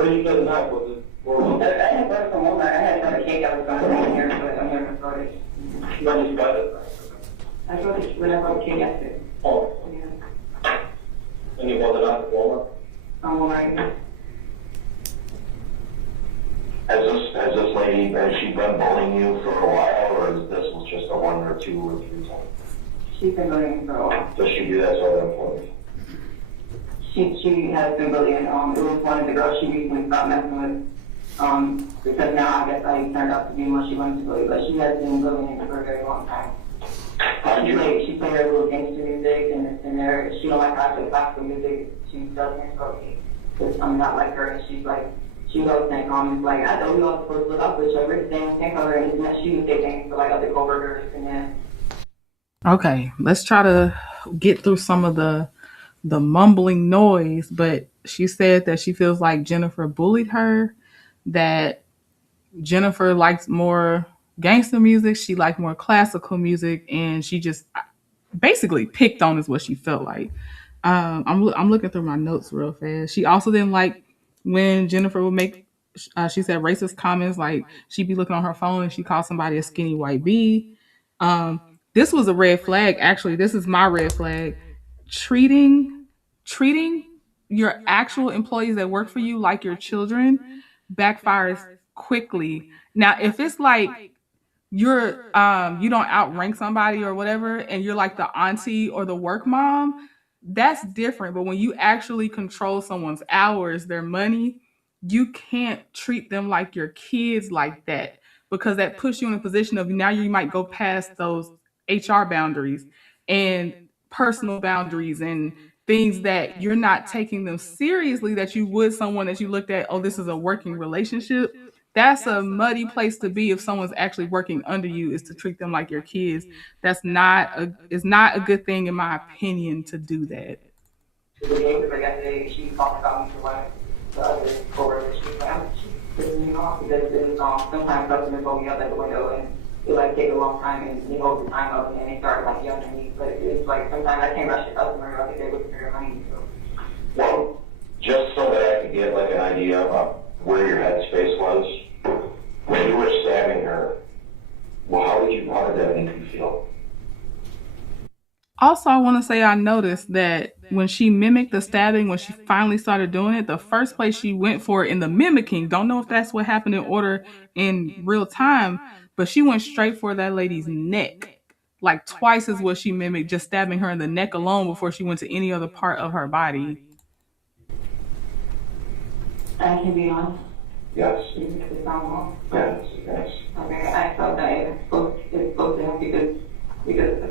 Where did you get the knife? Was it? I had brought it from Walmart. I had brought a cake I was going to bring here, but I never brought it. When did you buy it? I brought it when I brought the cake yesterday. Oh. Yeah. And you bought it out at Walmart? On Walmart. Has this lady, has she been bullying you for a while, or is this was just a 1 or 2 or 3 times? She's been bullying me for a while. Does she do that to other employees? She has been bullying. It was one of the girls she recently stopped messing with. Because now I guess I turned out to be what she wanted to bully, but she has been bullying me for a very long time. She played her little gangster music, and there she don't like how I play classical music. She doesn't insult me because I'm not like her, and she's like. She always saying comments like, I know we all supposed to look up with each other, can't cover anything that she would say things to like other coworkers and then. Okay, let's try to get through some of the mumbling noise, but she said that she feels like Jennifer bullied her, that Jennifer likes more gangster music, she liked more classical music, and she just basically picked on is what she felt like. I'm looking through my notes real fast. She also didn't like when Jennifer would make, she said racist comments, like she'd be looking on her phone and she called somebody a skinny white bee. This was a red flag. Actually, this is my red flag. Treating your actual employees that work for you like your children backfires quickly. Now, if it's like you're you don't outrank somebody or whatever, and you're like the auntie or the work mom, that's different. But when you actually control someone's hours, their money, you can't treat them like your kids like that, because that puts you in a position of now you might go past those HR boundaries and personal boundaries and things that you're not taking them seriously that you would someone that you looked at, oh, this is a working relationship. That's a muddy place to be if someone's actually working under you, is to treat them like your kids. That's not a good thing, in my opinion, to do that. She talked about me to one of the other coworkers. She was like, she's pissing me off because sometimes customers hold me up at the window and it like take a long time and they hold the time up and then they start like yelling at me. But it's like sometimes I can't rush the customer like if they're looking for your money. So. Well, just so that I could get like an idea of where your headspace was when you were stabbing her, well, how did that make you feel? Also, I want to say I noticed that when she mimicked the stabbing, when she finally started doing it, the first place she went for it in the mimicking, don't know if that's what happened in order in real time, but she went straight for that lady's neck. Like twice as what she mimicked, just stabbing her in the neck alone before she went to any other part of her body. I can be honest. Yes. Yes. Okay, I felt that it spoke to him because I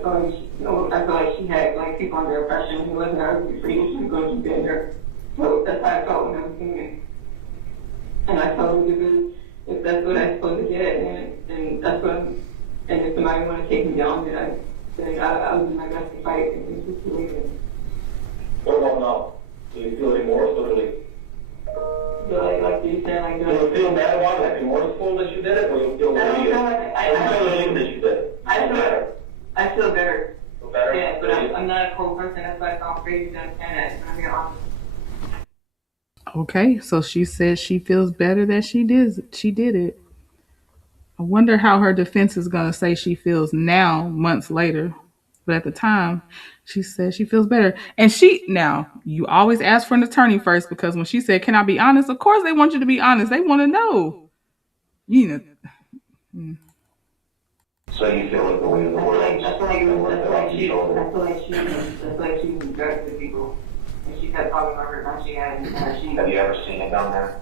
felt like she had like people under oppression who wasn't her free, she was going to be there. So that's how I felt when I was seeing it. And I told her because if that's what I'm supposed to get, and that's what and if somebody want to take me down, then I would do my best to fight and just to leave it. What about now? Do you feel remorse or relief? Like you said, like, do you feel bad about it, like remorseful that you did it, or you feel relieved? I feel relieved that you did it. I feel better. Feel better? Yeah, but I'm not a cold person. That's why I sound crazy to understand that. I'm being honest. Okay, so she says she feels better that she did it. I wonder how her defense is going to say she feels now, months later. But at the time, she said she feels better. And now, you always ask for an attorney first, because when she said, can I be honest? Of course they want you to be honest. They want to know. You know. So you feel like the way of the world. I feel like she was drugged to people. And she kept talking about her when she had Have you ever seen it down there?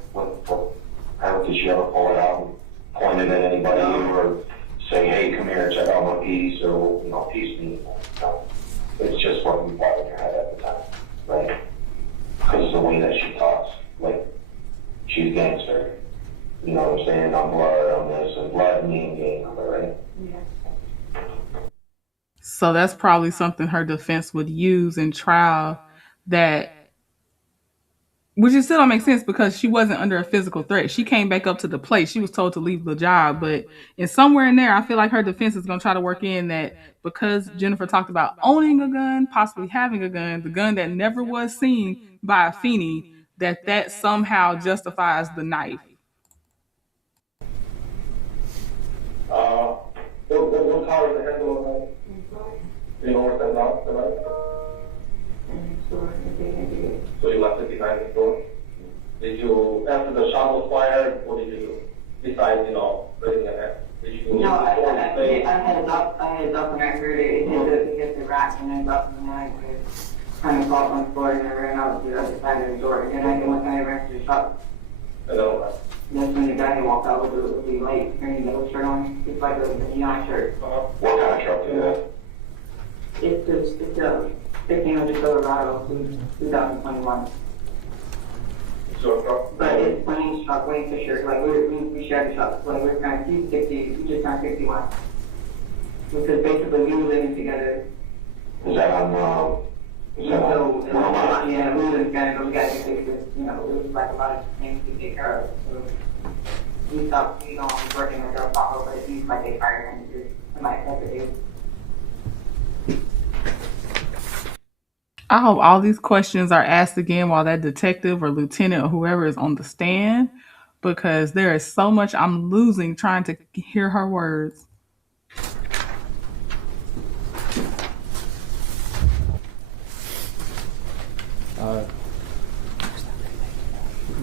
Did she ever pull it out and point it at anybody or say, hey, come here, check out my piece, or, piece me? No. It's just what you thought in your head at the time, right? Because the way that she talks, like, she's gangster. You know what I'm saying? On blood, on this, and blood, me, and gang number, right? Yeah. So that's probably something her defense would use in trial, which it still don't make sense, because she wasn't under a physical threat. She came back up to the place. She was told to leave the job, but somewhere in there, I feel like her defense is going to try to work in that because Jennifer talked about owning a gun, possibly having a gun, the gun that never was seen by Afeni, that somehow justifies the knife. What color is the handle of the knife? Do you know where that's out, the knife? So you left it behind the door? Did you, after the shot was fired, what did you do? Besides, raising your hand? Did you No, I had it up and I heard it hit the rack and then up and then I kind of fell on the floor and I ran out to the other side of the door. And then when I ran to the shop, that's when the guy who walked out with the light turning the shirt on. It's like a neon shirt. What kind of truck do you have? It's a 1500 Colorado 2021. But it's Wayne's truck, Wayne Fisher. Like we shared the truck. Like we're kind of 60, we just turned 61. Because basically we were living together. Is that on, Yeah, we were together, but we got to fix it. It was like a lot of things to take care of. So we thought, working with our papa, but he's like a fire manager. I might have to do. I hope all these questions are asked again while that detective or lieutenant or whoever is on the stand, because there is so much I'm losing trying to hear her words.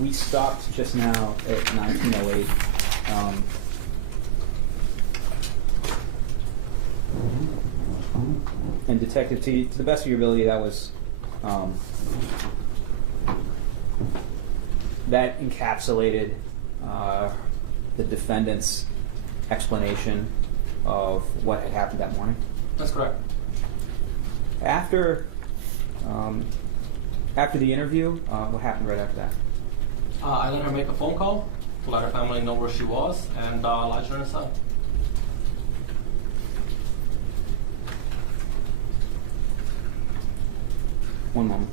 We stopped just now at 1908. And Detective T, to the best of your ability, that was that encapsulated the defendant's explanation of what had happened that morning. That's correct. After the interview, what happened right after that? I let her make a phone call to let her family know where she was and lodge her inside. One moment.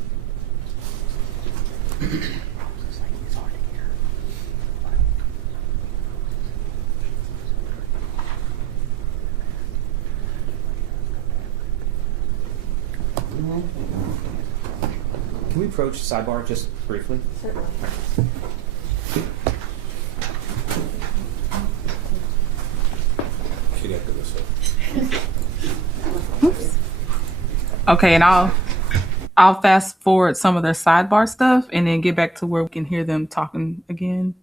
Can we approach sidebar just briefly? Certainly. Should get to this. Okay, and I'll fast forward some of their sidebar stuff and then get back to where we can hear them talking again.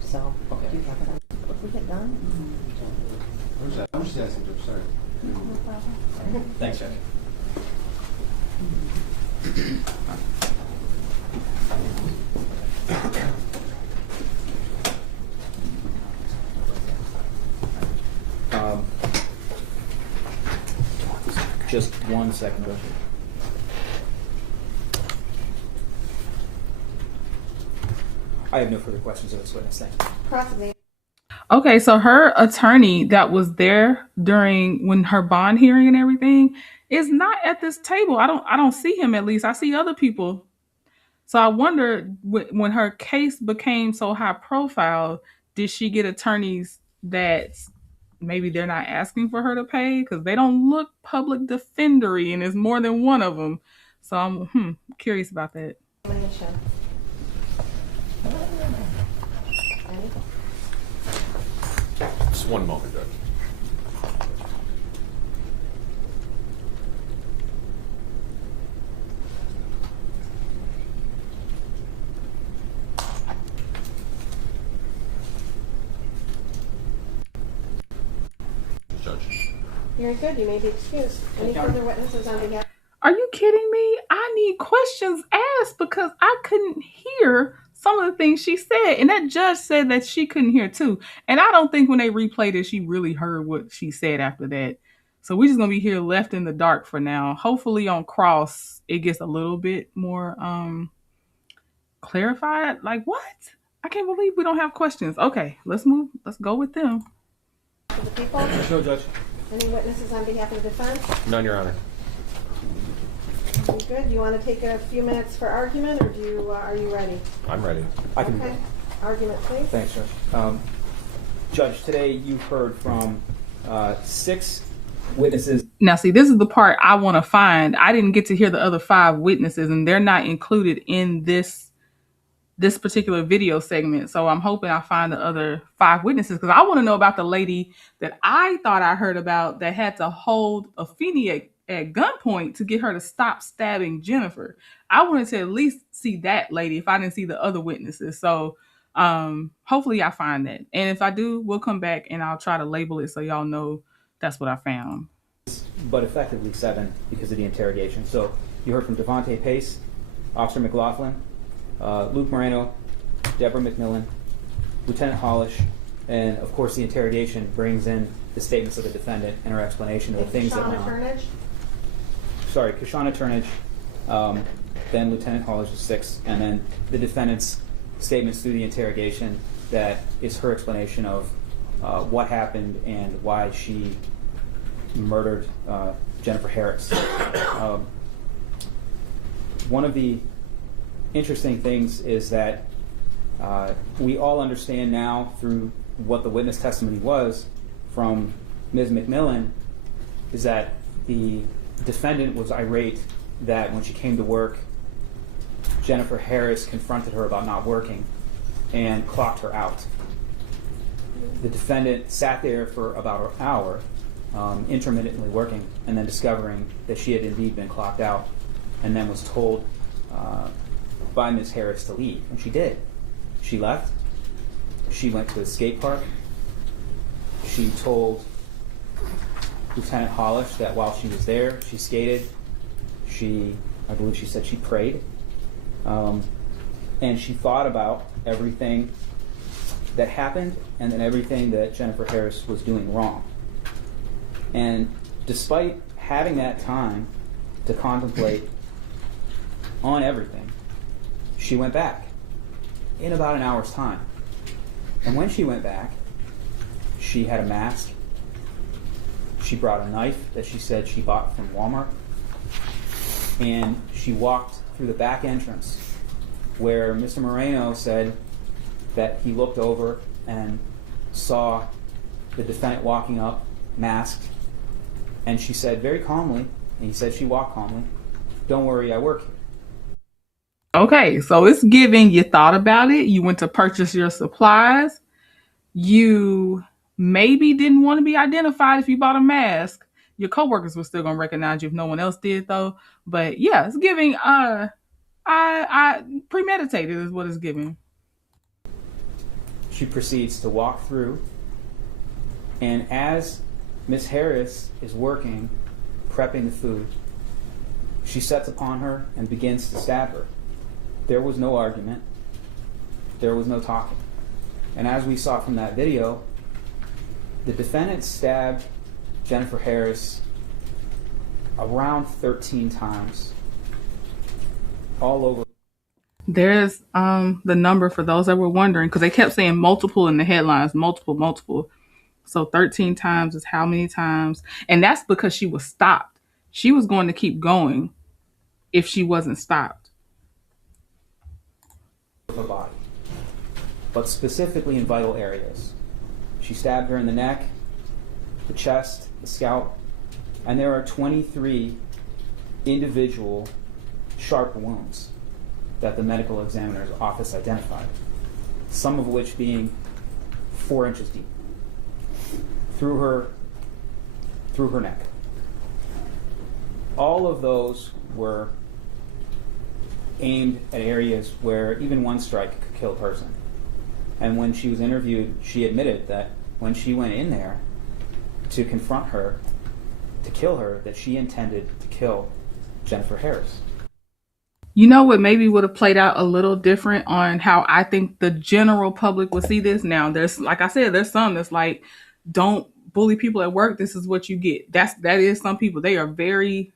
So, do you have it? If we get done? Where's that? I'm just asking, Judge. Sorry. No problem. Thanks, Judge. Just 1 second, Judge. I have no further questions of this witness. Thank you. Okay, so her attorney that was there when her bond hearing and everything is not at this table. I don't see him, at least. I see other people. So I wonder, when her case became so high profile, did she get attorneys that maybe they're not asking for her to pay? Because they don't look public defendery, and there's more than one of them. So I'm curious about that. Just one moment, Judge. Judge. Very good. You may be excused. Any further witnesses on behalf? Are you kidding me? I need questions asked because I couldn't hear some of the things she said. And that judge said that she couldn't hear too. And I don't think when they replayed it, she really heard what she said after that. So we're just going to be here left in the dark for now. Hopefully on cross, it gets a little bit more clarified. Like, what? I can't believe we don't have questions. Okay, let's move. Let's go with them. For the people? No, Judge. Any witnesses on behalf of the defense? None, Your Honor. Very good. You want to take a few minutes for argument, or are you ready? I'm ready. I can. Okay. Argument, please. Thanks, Judge. Judge, today you've heard from 6 witnesses. Now, see, this is the part I want to find. I didn't get to hear the other 5 witnesses, and they're not included in this particular video segment. So I'm hoping I find the other 5 witnesses, because I want to know about the lady that I thought I heard about that had to hold Afeni at gunpoint to get her to stop stabbing Jennifer. I wanted to at least see that lady if I didn't see the other witnesses. So hopefully I find that. And if I do, we'll come back and I'll try to label it so y'all know that's what I found. But effectively 7 because of the interrogation. So you heard from Devontae Pace, Officer McLaughlin, Luke Moreno, Deborah McMillan, Lieutenant Hollish, and of course the interrogation brings in the statements of the defendant and her explanation of the things that went on. Sorry, Kashana Turnage, then Lieutenant Hollish is 6, and then the defendant's statements through the interrogation that is her explanation of what happened and why she murdered Jennifer Harris. One of the interesting things is that we all understand now through what the witness testimony was from Ms. McMillan is that the defendant was irate that when she came to work, Jennifer Harris confronted her about not working and clocked her out. The defendant sat there for about an hour, intermittently working, and then discovering that she had indeed been clocked out, and then was told by Ms. Harris to leave, and she did. She left. She went to the skate park. She told Lieutenant Hollish that while she was there, she skated. I believe she said she prayed. And she thought about everything that happened and then everything that Jennifer Harris was doing wrong. And despite having that time to contemplate on everything, she went back in about an hour's time. And when she went back, she had a mask. She brought a knife that she said she bought from Walmart. And she walked through the back entrance where Mr. Moreno said that he looked over and saw the defendant walking up, masked. And she said very calmly, and he said she walked calmly, "Don't worry, I work here." Okay, so it's giving you thought about it. You went to purchase your supplies. You maybe didn't want to be identified if you bought a mask. Your coworkers were still gonna recognize you if no one else did, though. But yeah, it's giving. I premeditated is what it's giving. She proceeds to walk through, and as Miss Harris is working, prepping the food, she sets upon her and begins to stab her. There was no argument. There was no talking. And as we saw from that video, the defendant stabbed Jennifer Harris around 13 times, all over. There's the number for those that were wondering, because they kept saying multiple in the headlines, multiple. So 13 times is how many times? And that's because she was stopped. She was going to keep going if she wasn't stopped. Her body, but specifically in vital areas. She stabbed her in the neck, the chest, the scalp, and there are 23 individual sharp wounds that the medical examiner's office identified, some of which being 4 inches deep through her neck. All of those were aimed at areas where even one strike could kill a person. And when she was interviewed, she admitted that when she went in there to confront her, to kill her, that she intended to kill Jennifer Harris. You know what maybe would have played out a little different on how I think the general public would see this? Now, there's, like I said, there's some that's like, don't bully people at work. This is what you get. That is some people. They are very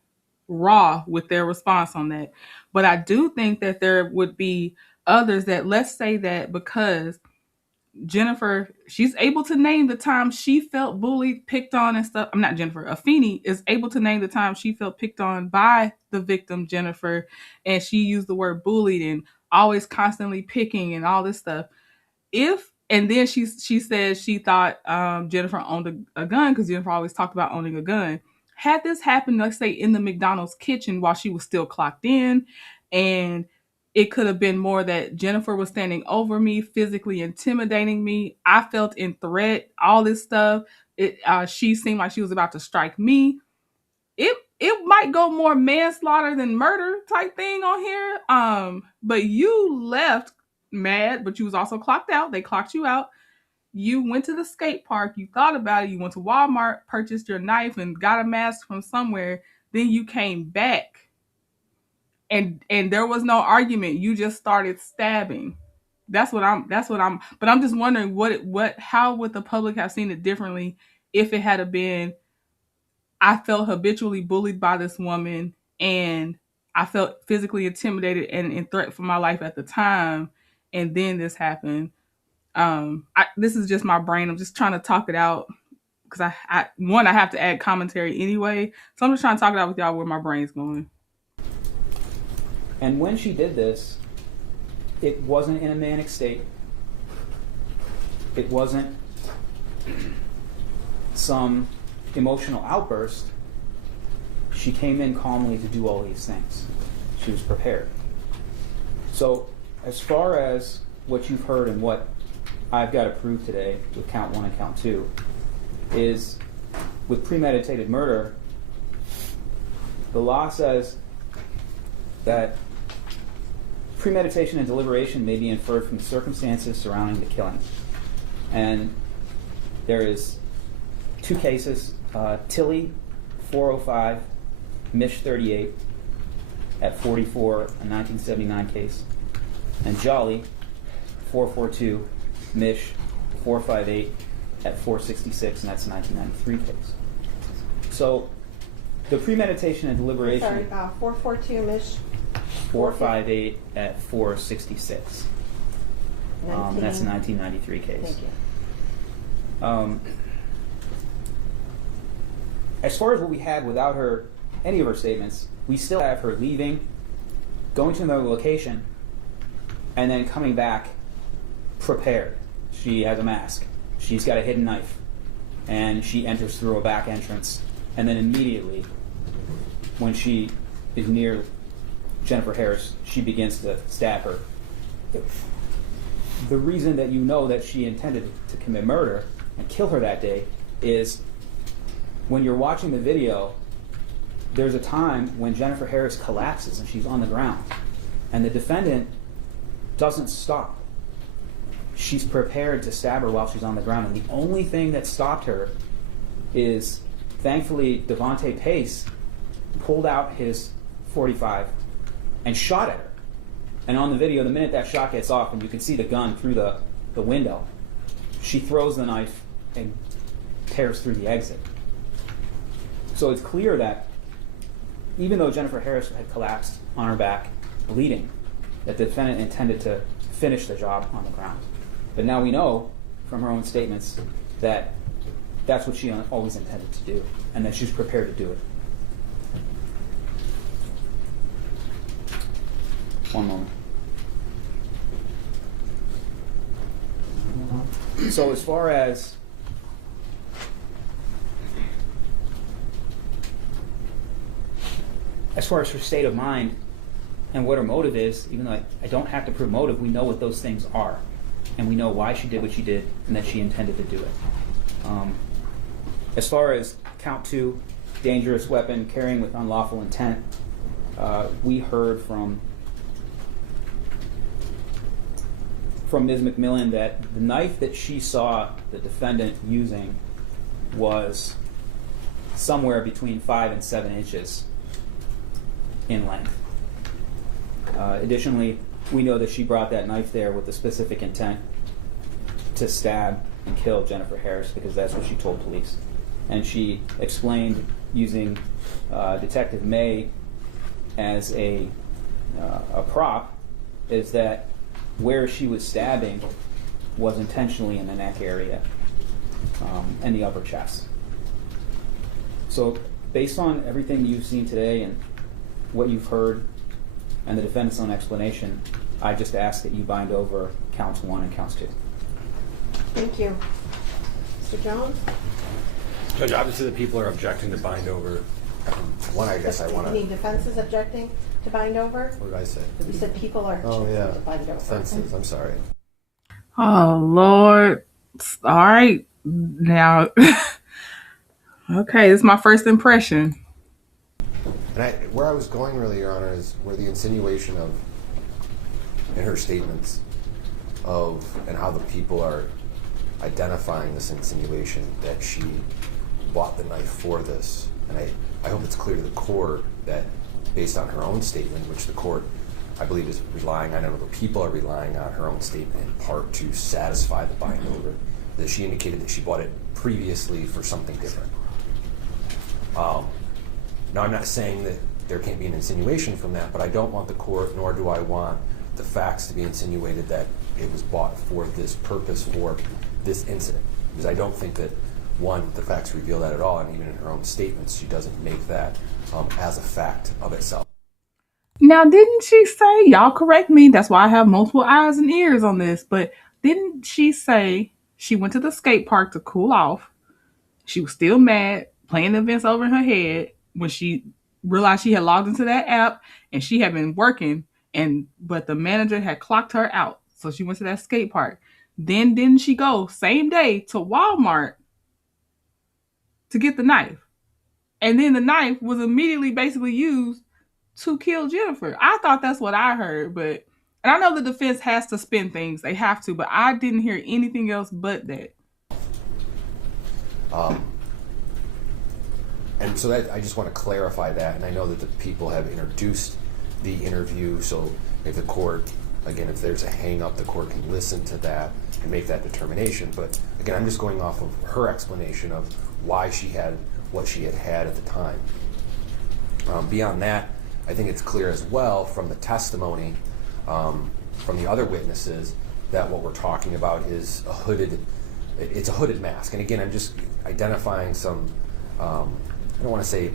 raw with their response on that. But I do think that there would be others that, let's say that because Jennifer, she's able to name the time she felt bullied, picked on and stuff. I'm not Jennifer. Afeni is able to name the time she felt picked on by the victim, Jennifer. And she used the word bullied and always constantly picking and all this stuff. If And then she said she thought Jennifer owned a gun because Jennifer always talked about owning a gun. Had this happened, let's say, in the McDonald's kitchen while she was still clocked in, and it could have been more that Jennifer was standing over me, physically intimidating me. I felt in threat, all this stuff. She seemed like she was about to strike me. It might go more manslaughter than murder type thing on here. But you left mad, but you was also clocked out. They clocked you out. You went to the skate park. You thought about it. You went to Walmart, purchased your knife, and got a mask from somewhere. Then you came back, and there was no argument. You just started stabbing. But I'm just wondering how would the public have seen it differently if it had been, I felt habitually bullied by this woman and I felt physically intimidated and in threat for my life at the time, and then this happened. This is just my brain. I'm just trying to talk it out because I have to add commentary anyway. So I'm just trying to talk it out with y'all where my brain's going. And when she did this, it wasn't in a manic state. It wasn't some emotional outburst. She came in calmly to do all these things. She was prepared. So as far as what you've heard and what I've got to prove today with count 1 and count 2 is with premeditated murder, the law says that premeditation and deliberation may be inferred from the circumstances surrounding the killing. And there is 2 cases, Tilly 405, Mish 38 at 44, a 1979 case, and Jolly 442, Mish 458 at 466, and that's a 1993 case. So the premeditation and deliberation. Sorry, 442 Mish. 458 at 466. And that's a 1993 case. Thank you. As far as what we had without her, any of her statements, we still have her leaving, going to another location, and then coming back prepared. She has a mask. She's got a hidden knife. And she enters through a back entrance. And then immediately, when she is near Jennifer Harris, she begins to stab her. The reason that you know that she intended to commit murder and kill her that day is when you're watching the video, there's a time when Jennifer Harris collapses and she's on the ground. And the defendant doesn't stop. She's prepared to stab her while she's on the ground. And the only thing that stopped her is, thankfully, Devontae Pace pulled out his .45 and shot at her. And on the video, the minute that shot gets off and you can see the gun through the window, she throws the knife and tears through the exit. So it's clear that even though Jennifer Harris had collapsed on her back, bleeding, that the defendant intended to finish the job on the ground. But now we know from her own statements that that's what she always intended to do, and that she's prepared to do it. One moment. So as far as her state of mind and what her motive is, even though I don't have to prove motive, we know what those things are. And we know why she did what she did and that she intended to do it. As far as count 2, dangerous weapon, carrying with unlawful intent, we heard from Ms. McMillan that the knife that she saw the defendant using was somewhere between 5 and 7 inches in length. Additionally, we know that she brought that knife there with the specific intent to stab and kill Jennifer Harris, because that's what she told police. And she explained using Detective May as a prop is that where she was stabbing was intentionally in the neck area and the upper chest. So based on everything you've seen today and what you've heard and the defendant's own explanation, I just ask that you bind over counts 1 and counts 2. Thank you. Mr. Jones? Judge, obviously the people are objecting to bind over. One, I guess I want Any to. defense is objecting to bind over? What did I say? You said people are Oh, objecting yeah. to bind over. Offenses. I'm sorry. Oh, Lord. All right. Now, okay, this is my first impression. And where I was going really, Your Honor, is where the insinuation of, in her statements, of, and how the people are identifying this insinuation that she bought the knife for this. And I hope it's clear to the court that based on her own statement, which the court, I believe, is relying on, and the people are relying on her own statement in part to satisfy the bind over, that she indicated that she bought it previously for something different. Now, I'm not saying that there can't be an insinuation from that, but I don't want the court, nor do I want the facts to be insinuated that it was bought for this purpose, for this incident. Because I don't think that, one, the facts reveal that at all, and even in her own statements, she doesn't make that as a fact of itself. Now, didn't she say, y'all correct me, that's why I have multiple eyes and ears on this, but didn't she say she went to the skate park to cool off? She was still mad, playing events over in her head when she realized she had logged into that app and she had been working, but the manager had clocked her out. So she went to that skate park. Then didn't she go same day to Walmart to get the knife? And then the knife was immediately basically used to kill Jennifer. I thought that's what I heard, and I know the defense has to spin things. They have to, but I didn't hear anything else but that. And so that I just want to clarify that, and I know that the people have introduced the interview, so if the court, again, if there's a hang-up, the court can listen to that and make that determination. But again, I'm just going off of her explanation of why she had what she had at the time. Beyond that, I think it's clear as well from the testimony from the other witnesses that what we're talking about is it's a hooded mask. And again, I'm just identifying some, I don't want to say,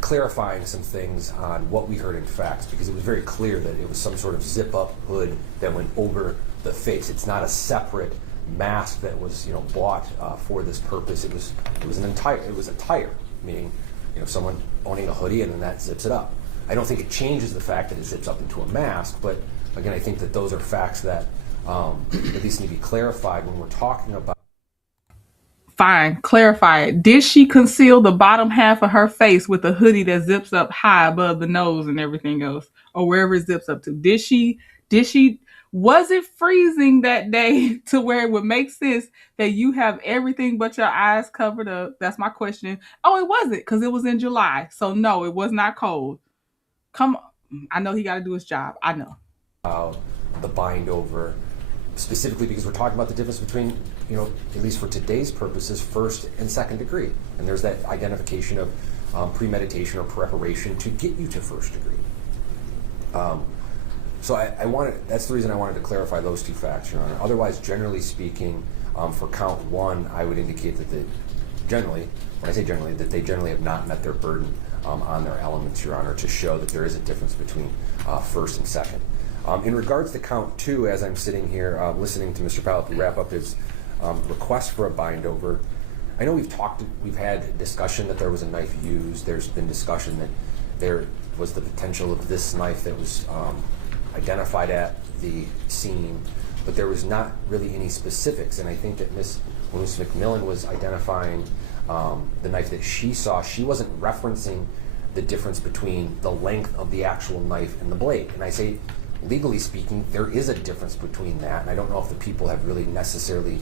clarifying some things on what we heard in facts, because it was very clear that it was some sort of zip-up hood that went over the face. It's not a separate mask that was, bought for this purpose. It was attire, meaning, someone owning a hoodie and then that zips it up. I don't think it changes the fact that it zips up into a mask, but again, I think that those are facts that at least need to be clarified when we're talking about. Fine, clarify it. Did she conceal the bottom half of her face with a hoodie that zips up high above the nose and everything else, or wherever it zips up to? Did she, was it freezing that day to where it would make sense that you have everything but your eyes covered up? That's my question. Oh, it wasn't, because it was in July. So no, it was not cold. Come on. I know he got to do his job. I know. The bind over, specifically because we're talking about the difference between, at least for today's purposes, first and second degree. And there's that identification of premeditation or preparation to get you to first degree. So that's the reason I wanted to clarify those two facts, Your Honor. Otherwise, generally speaking, for count one, I would indicate that they generally have not met their burden on their elements, Your Honor, to show that there is a difference between first and second. In regards to count two, as I'm sitting here listening to Mr. Pallotti wrap up his request for a bind over, I know we've had discussion that there was a knife used. There's been discussion that there was the potential of this knife that was identified at the scene, but there was not really any specifics. And I think that when Ms. McMillan was identifying the knife that she saw, she wasn't referencing the difference between the length of the actual knife and the blade. And I say, legally speaking, there is a difference between that, and I don't know if the people have really necessarily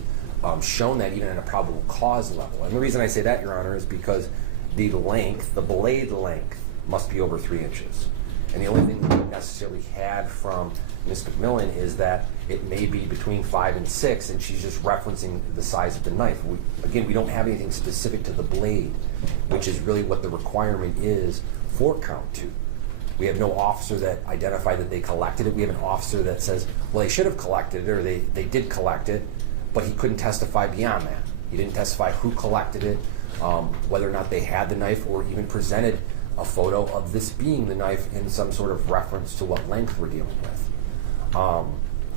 shown that even at a probable cause level. And the reason I say that, Your Honor, is because the blade length must be over 3 inches. And the only thing we necessarily had from Ms. McMillan is that it may be between 5 and 6, and she's just referencing the size of the knife. We don't have anything specific to the blade, which is really what the requirement is for count two. We have no officer that identified that they collected it. We have an officer that says, well, they should have collected it, or they did collect it, but he couldn't testify beyond that. He didn't testify who collected it, whether or not they had the knife, or even presented a photo of this being the knife in some sort of reference to what length we're dealing with.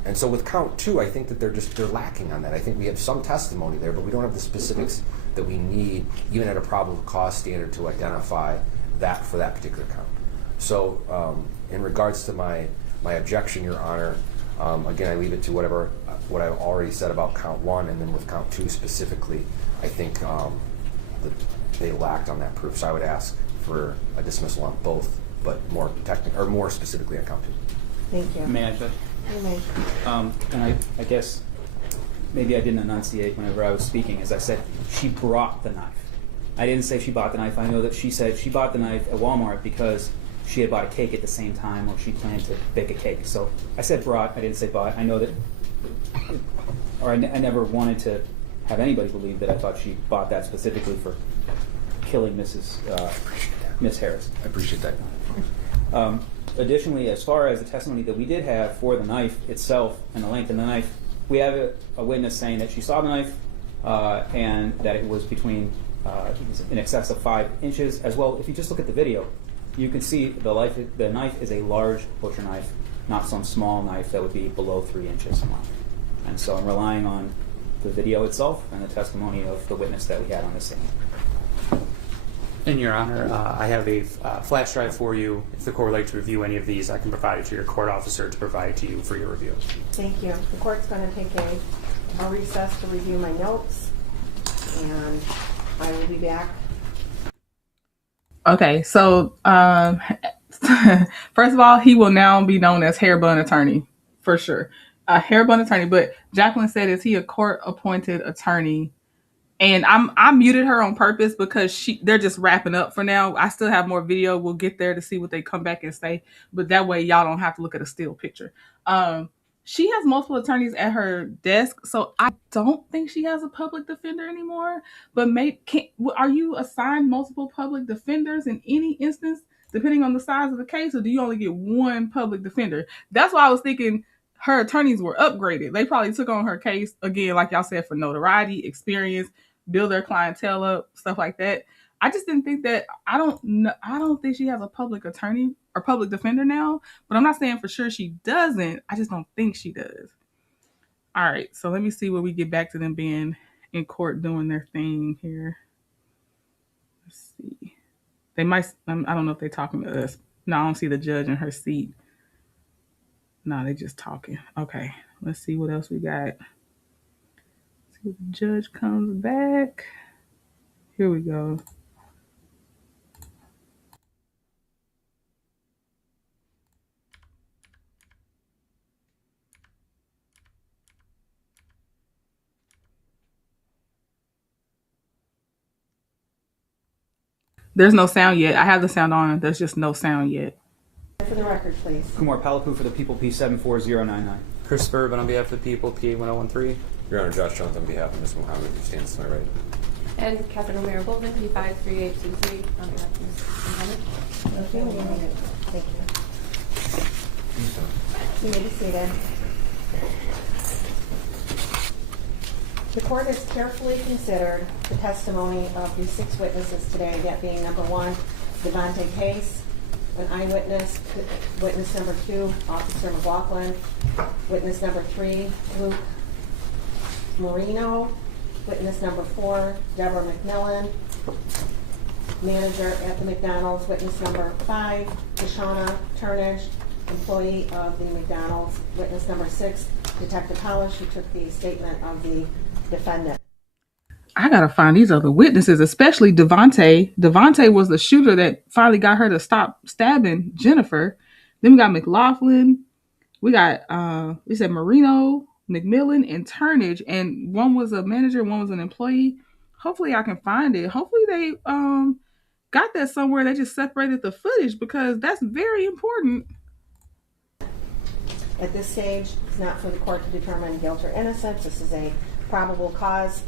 And so with count 2, I think that they're lacking on that. I think we have some testimony there, but we don't have the specifics that we need, even at a probable cause standard, to identify that for that particular count. So in regards to my objection, Your Honor, again, I leave it to what I've already said about count 1, and then with count 2 specifically, I think that they lacked on that proof. So I would ask for a dismissal on both, but more specifically on count 2. Thank you. May I, Judge? You may. And I guess maybe I didn't enunciate whenever I was speaking, as I said, she brought the knife. I didn't say she bought the knife. I know that she said she bought the knife at Walmart because she had bought a cake at the same time, or she planned to bake a cake. So I said brought, I didn't say bought. I know that, or I never wanted to have anybody believe that I thought she bought that specifically for killing Miss Harris. I appreciate that. Additionally, as far as the testimony that we did have for the knife itself and the length of the knife, we have a witness saying that she saw the knife and that it was between in excess of 5 inches. As well, if you just look at the video, you can see the knife is a large butcher knife, not some small knife that would be below 3 inches long. And so I'm relying on the video itself and the testimony of the witness that we had on the scene. In Your Honor, I have a flash drive for you. If the court would like to review any of these, I can provide it to your court officer to provide it to you for your review. Thank you. The court's going to take a recess to review my notes, and I will be back. Okay, so first of all, he will now be known as Hair Bun Attorney, for sure. A Hair Bun Attorney, but Jacqueline said, is he a court-appointed attorney? And I muted her on purpose because they're just wrapping up for now. I still have more video. We'll get there to see what they come back and say, but that way y'all don't have to look at a still picture. She has multiple attorneys at her desk, so I don't think she has a public defender anymore. But are you assigned multiple public defenders in any instance, depending on the size of the case, or do you only get one public defender? That's why I was thinking her attorneys were upgraded. They probably took on her case, again, like y'all said, for notoriety, experience, build their clientele up, stuff like that. I just didn't think that, I don't think she has a public attorney or public defender now, but I'm not saying for sure she doesn't. I just don't think she does. All right, so let me see when we get back to them being in court doing their thing here. Let's see. They might, I don't know if they're talking to us. No, I don't see the judge in her seat. No, they just talking. Okay, let's see what else we got. See if the judge comes back. Here we go. There's no sound yet. I have the sound on. There's just no sound yet. For the record, please. Kumar Palapu for the People, P74099. Christopher Urban on behalf of the People, P1013. Your Honor, Josh Jones on behalf of Ms. Muhammad, who stands to my right. And Catherine O'Meara Bolden, P53823, on behalf of Ms. Muhammad. Okay, thank you. You may be seated. The court has carefully considered the testimony of the 6 witnesses today, that being number 1, Devontae Case, an eyewitness, witness number 2, Officer McLaughlin, witness number 3, Luke Marino, witness number 4, Deborah McMillan, manager at the McDonald's, witness number 5, Deshauna Turnage, employee of the McDonald's, witness number 6, Detective Hollish, who took the statement of the defendant. I gotta find these other witnesses, especially Devontae. Devontae was the shooter that finally got her to stop stabbing Jennifer. Then we got McLaughlin. We got we said Marino, McMillan, and Turnage, and one was a manager, one was an employee. Hopefully I can find it. Hopefully they got that somewhere. They just separated the footage because that's very important. At this stage, it's not for the court to determine guilt or innocence. This is a probable cause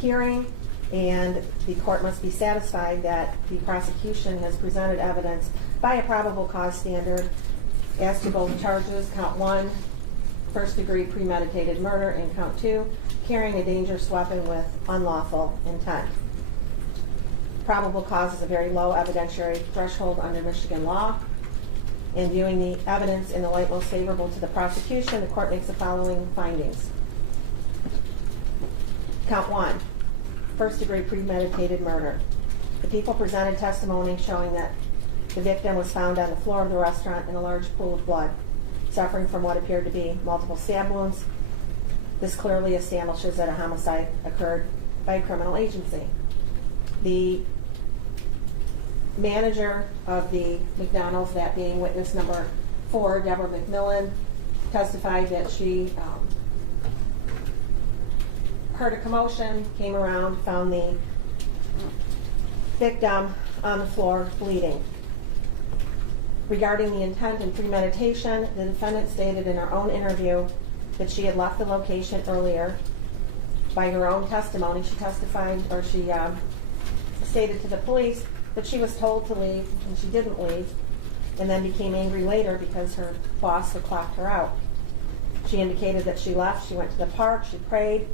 hearing, and the court must be satisfied that the prosecution has presented evidence by a probable cause standard as to both charges, count 1, first-degree premeditated murder, and count 2, carrying a dangerous weapon with unlawful intent. Probable cause is a very low evidentiary threshold under Michigan law, In viewing the evidence in the light most favorable to the prosecution, the court makes the following findings. Count 1, first-degree premeditated murder. The people presented testimony showing that the victim was found on the floor of the restaurant in a large pool of blood, suffering from what appeared to be multiple stab wounds. This clearly establishes that a homicide occurred by a criminal agency. The manager of the McDonald's, that being witness number 4, Deborah McMillan, testified that she heard a commotion, came around, found the victim on the floor bleeding. Regarding the intent and premeditation, the defendant stated in her own interview that she had left the location earlier. By her own testimony, she testified, or she stated to the police that she was told to leave and she didn't leave, and then became angry later because her boss had clocked her out. She indicated that she left, she went to the park, she prayed,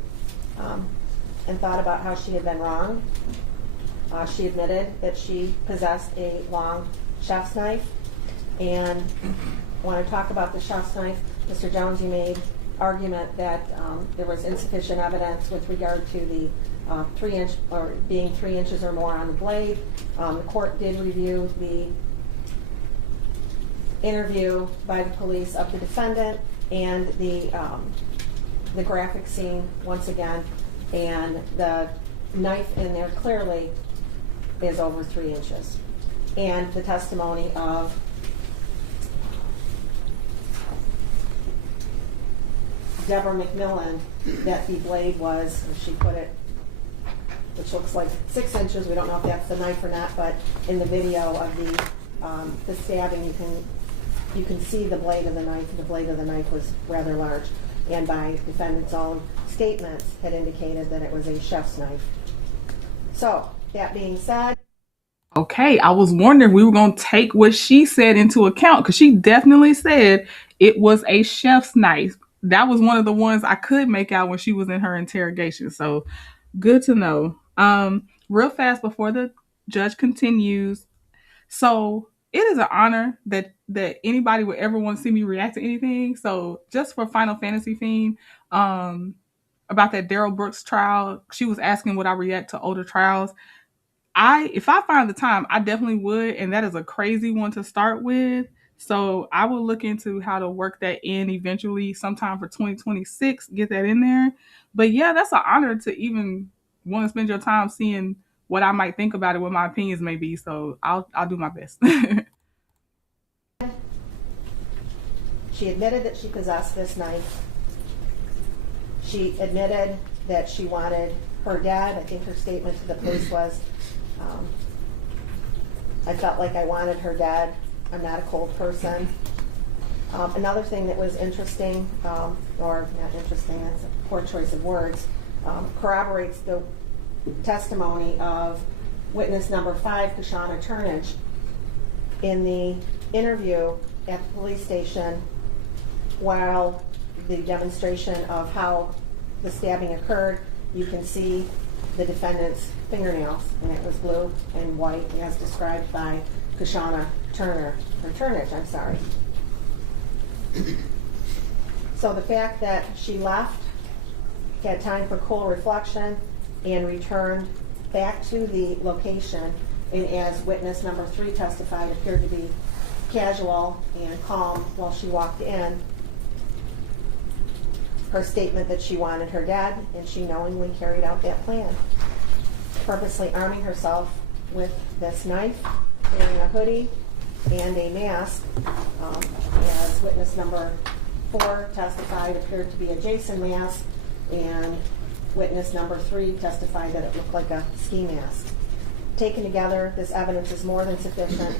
and thought about how she had been wrong. She admitted that she possessed a long chef's knife. And when I talk about the chef's knife, Mr. Jones, you made argument that there was insufficient evidence with regard to the 3-inch, or being 3 inches or more on the blade. The court did review the interview by the police of the defendant and the graphic scene once again, and the knife in there clearly is over 3 inches. And the testimony of Deborah McMillan that the blade was, as she put it, which looks like 6 inches. We don't know if that's the knife or not, but in the video of the stabbing, you can see the blade of the knife. The blade of the knife was rather large, and by defendant's own statements had indicated that it was a chef's knife. So that being said, okay, I was wondering if we were going to take what she said into account, because she definitely said it was a chef's knife. That was one of the ones I could make out when she was in her interrogation. So good to know. Real fast before the judge continues. So it is an honor that anybody would ever want to see me react to anything. So just for Final Fantasy theme, about that Daryl Brooks trial, she was asking would I react to older trials. If I find the time, I definitely would, and that is a crazy one to start with. So I will look into how to work that in eventually sometime for 2026, get that in there. But yeah, that's an honor to even want to spend your time seeing what I might think about it, what my opinions may be. So I'll do my best. she admitted that she possessed this knife. She admitted that she wanted her dad. I think her statement to the police was, I felt like I wanted her dad. I'm not a cold person. Another thing that was interesting, or not interesting, that's a poor choice of words, corroborates the testimony of witness number 5, Kashana Turnage. In the interview at the police station, while the demonstration of how the stabbing occurred, you can see the defendant's fingernails, and it was blue and white as described by Kashana Turnage, I'm sorry. So the fact that she left, had time for cool reflection, and returned back to the location, and as witness number 3 testified, appeared to be casual and calm while she walked in. Her statement that she wanted her dad, and she knowingly carried out that plan, purposely arming herself with this knife, wearing a hoodie and a mask, as witness number 4 testified, appeared to be a Jason mask, and witness number 3 testified that it looked like a ski mask. Taken together, this evidence is more than sufficient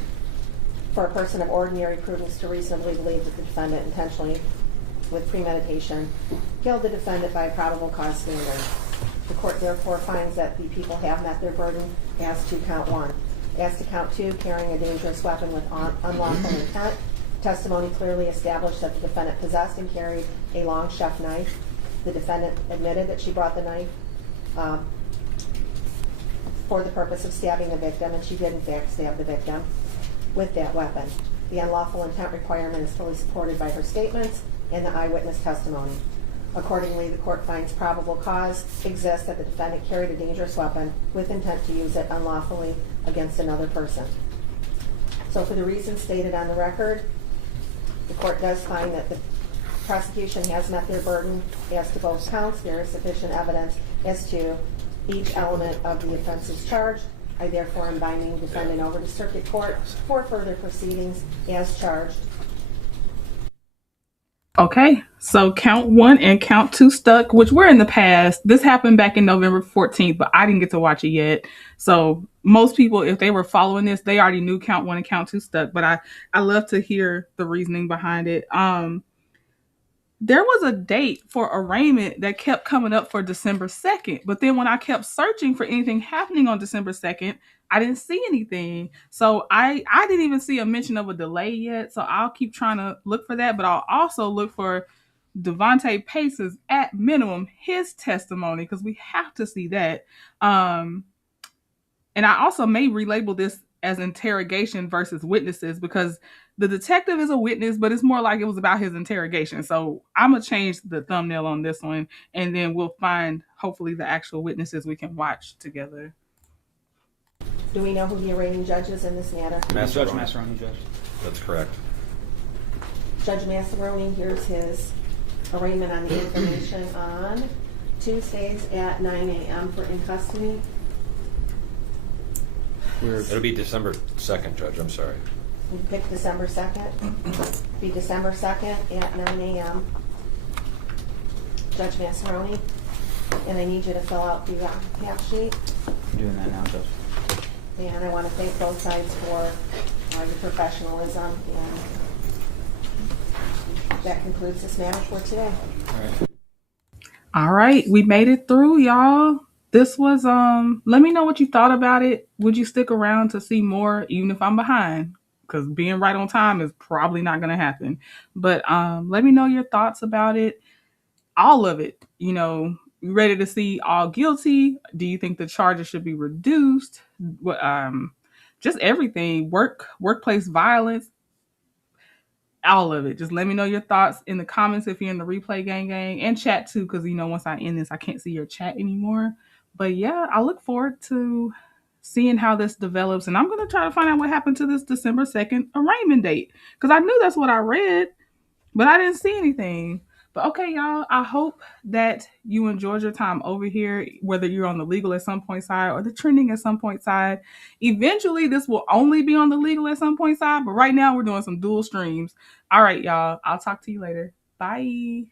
for a person of ordinary prudence to reasonably believe that the defendant intentionally, with premeditation, killed the defendant by a probable cause standard. The court therefore finds that the people have met their burden as to count 1. As to count 2, carrying a dangerous weapon with unlawful intent, testimony clearly established that the defendant possessed and carried a long chef knife. The defendant admitted that she brought the knife for the purpose of stabbing the victim, and she did in fact stab the victim with that weapon. The unlawful intent requirement is fully supported by her statements and the eyewitness testimony. Accordingly, the court finds probable cause exists that the defendant carried a dangerous weapon with intent to use it unlawfully against another person. So for the reasons stated on the record, the court does find that the prosecution has met their burden as to both counts. There is sufficient evidence as to each element of the offenses charged. I therefore am binding the defendant over to circuit court for further proceedings as charged. Okay, so count 1 and count 2 stuck, which were in the past. This happened back in November 14th, but I didn't get to watch it yet. So most people, if they were following this, they already knew count 1 and count 2 stuck, but I love to hear the reasoning behind it. There was a date for arraignment that kept coming up for December 2nd, but then when I kept searching for anything happening on December 2nd, I didn't see anything. So I didn't even see a mention of a delay yet. So I'll keep trying to look for that, but I'll also look for Devontae Pace's, at minimum, his testimony, because we have to see that. And I also may relabel this as interrogation versus witnesses, because the detective is a witness, but it's more like it was about his interrogation. So I'm going to change the thumbnail on this one, and then we'll find, hopefully, the actual witnesses we can watch together. Do we know who the arraigning judge is in this matter? Judge Massaroni, Judge. That's correct. Judge Massaroni hears his arraignment on the information on Tuesdays at 9 a.m. for in custody. It'll be December 2nd, Judge. I'm sorry. We pick December 2nd. Be December 2nd at 9 a.m. Judge Massaroni, and I need you to fill out the half sheet. I'm doing that now, Judge. And I want to thank both sides for your professionalism. And that concludes this matter for today. All right, we made it through, y'all. This was let me know what you thought about it. Would you stick around to see more, even if I'm behind? Because being right on time is probably not going to happen. But let me know your thoughts about it. All of it. You know, you ready to see all guilty? Do you think the charges should be reduced? Just everything. Workplace violence. All of it. Just let me know your thoughts in the comments if you're in the replay gang, and chat too, because you know once I end this, I can't see your chat anymore. But yeah, I look forward to seeing how this develops, and I'm going to try to find out what happened to this December 2nd arraignment date, because I knew that's what I read, but I didn't see anything. But okay, y'all, I hope that you enjoyed your time over here, whether you're on the legal at some point side or the trending at some point side. Eventually, this will only be on the legal at some point side, but right now we're doing some dual streams. All right, y'all, I'll talk to you later. Bye.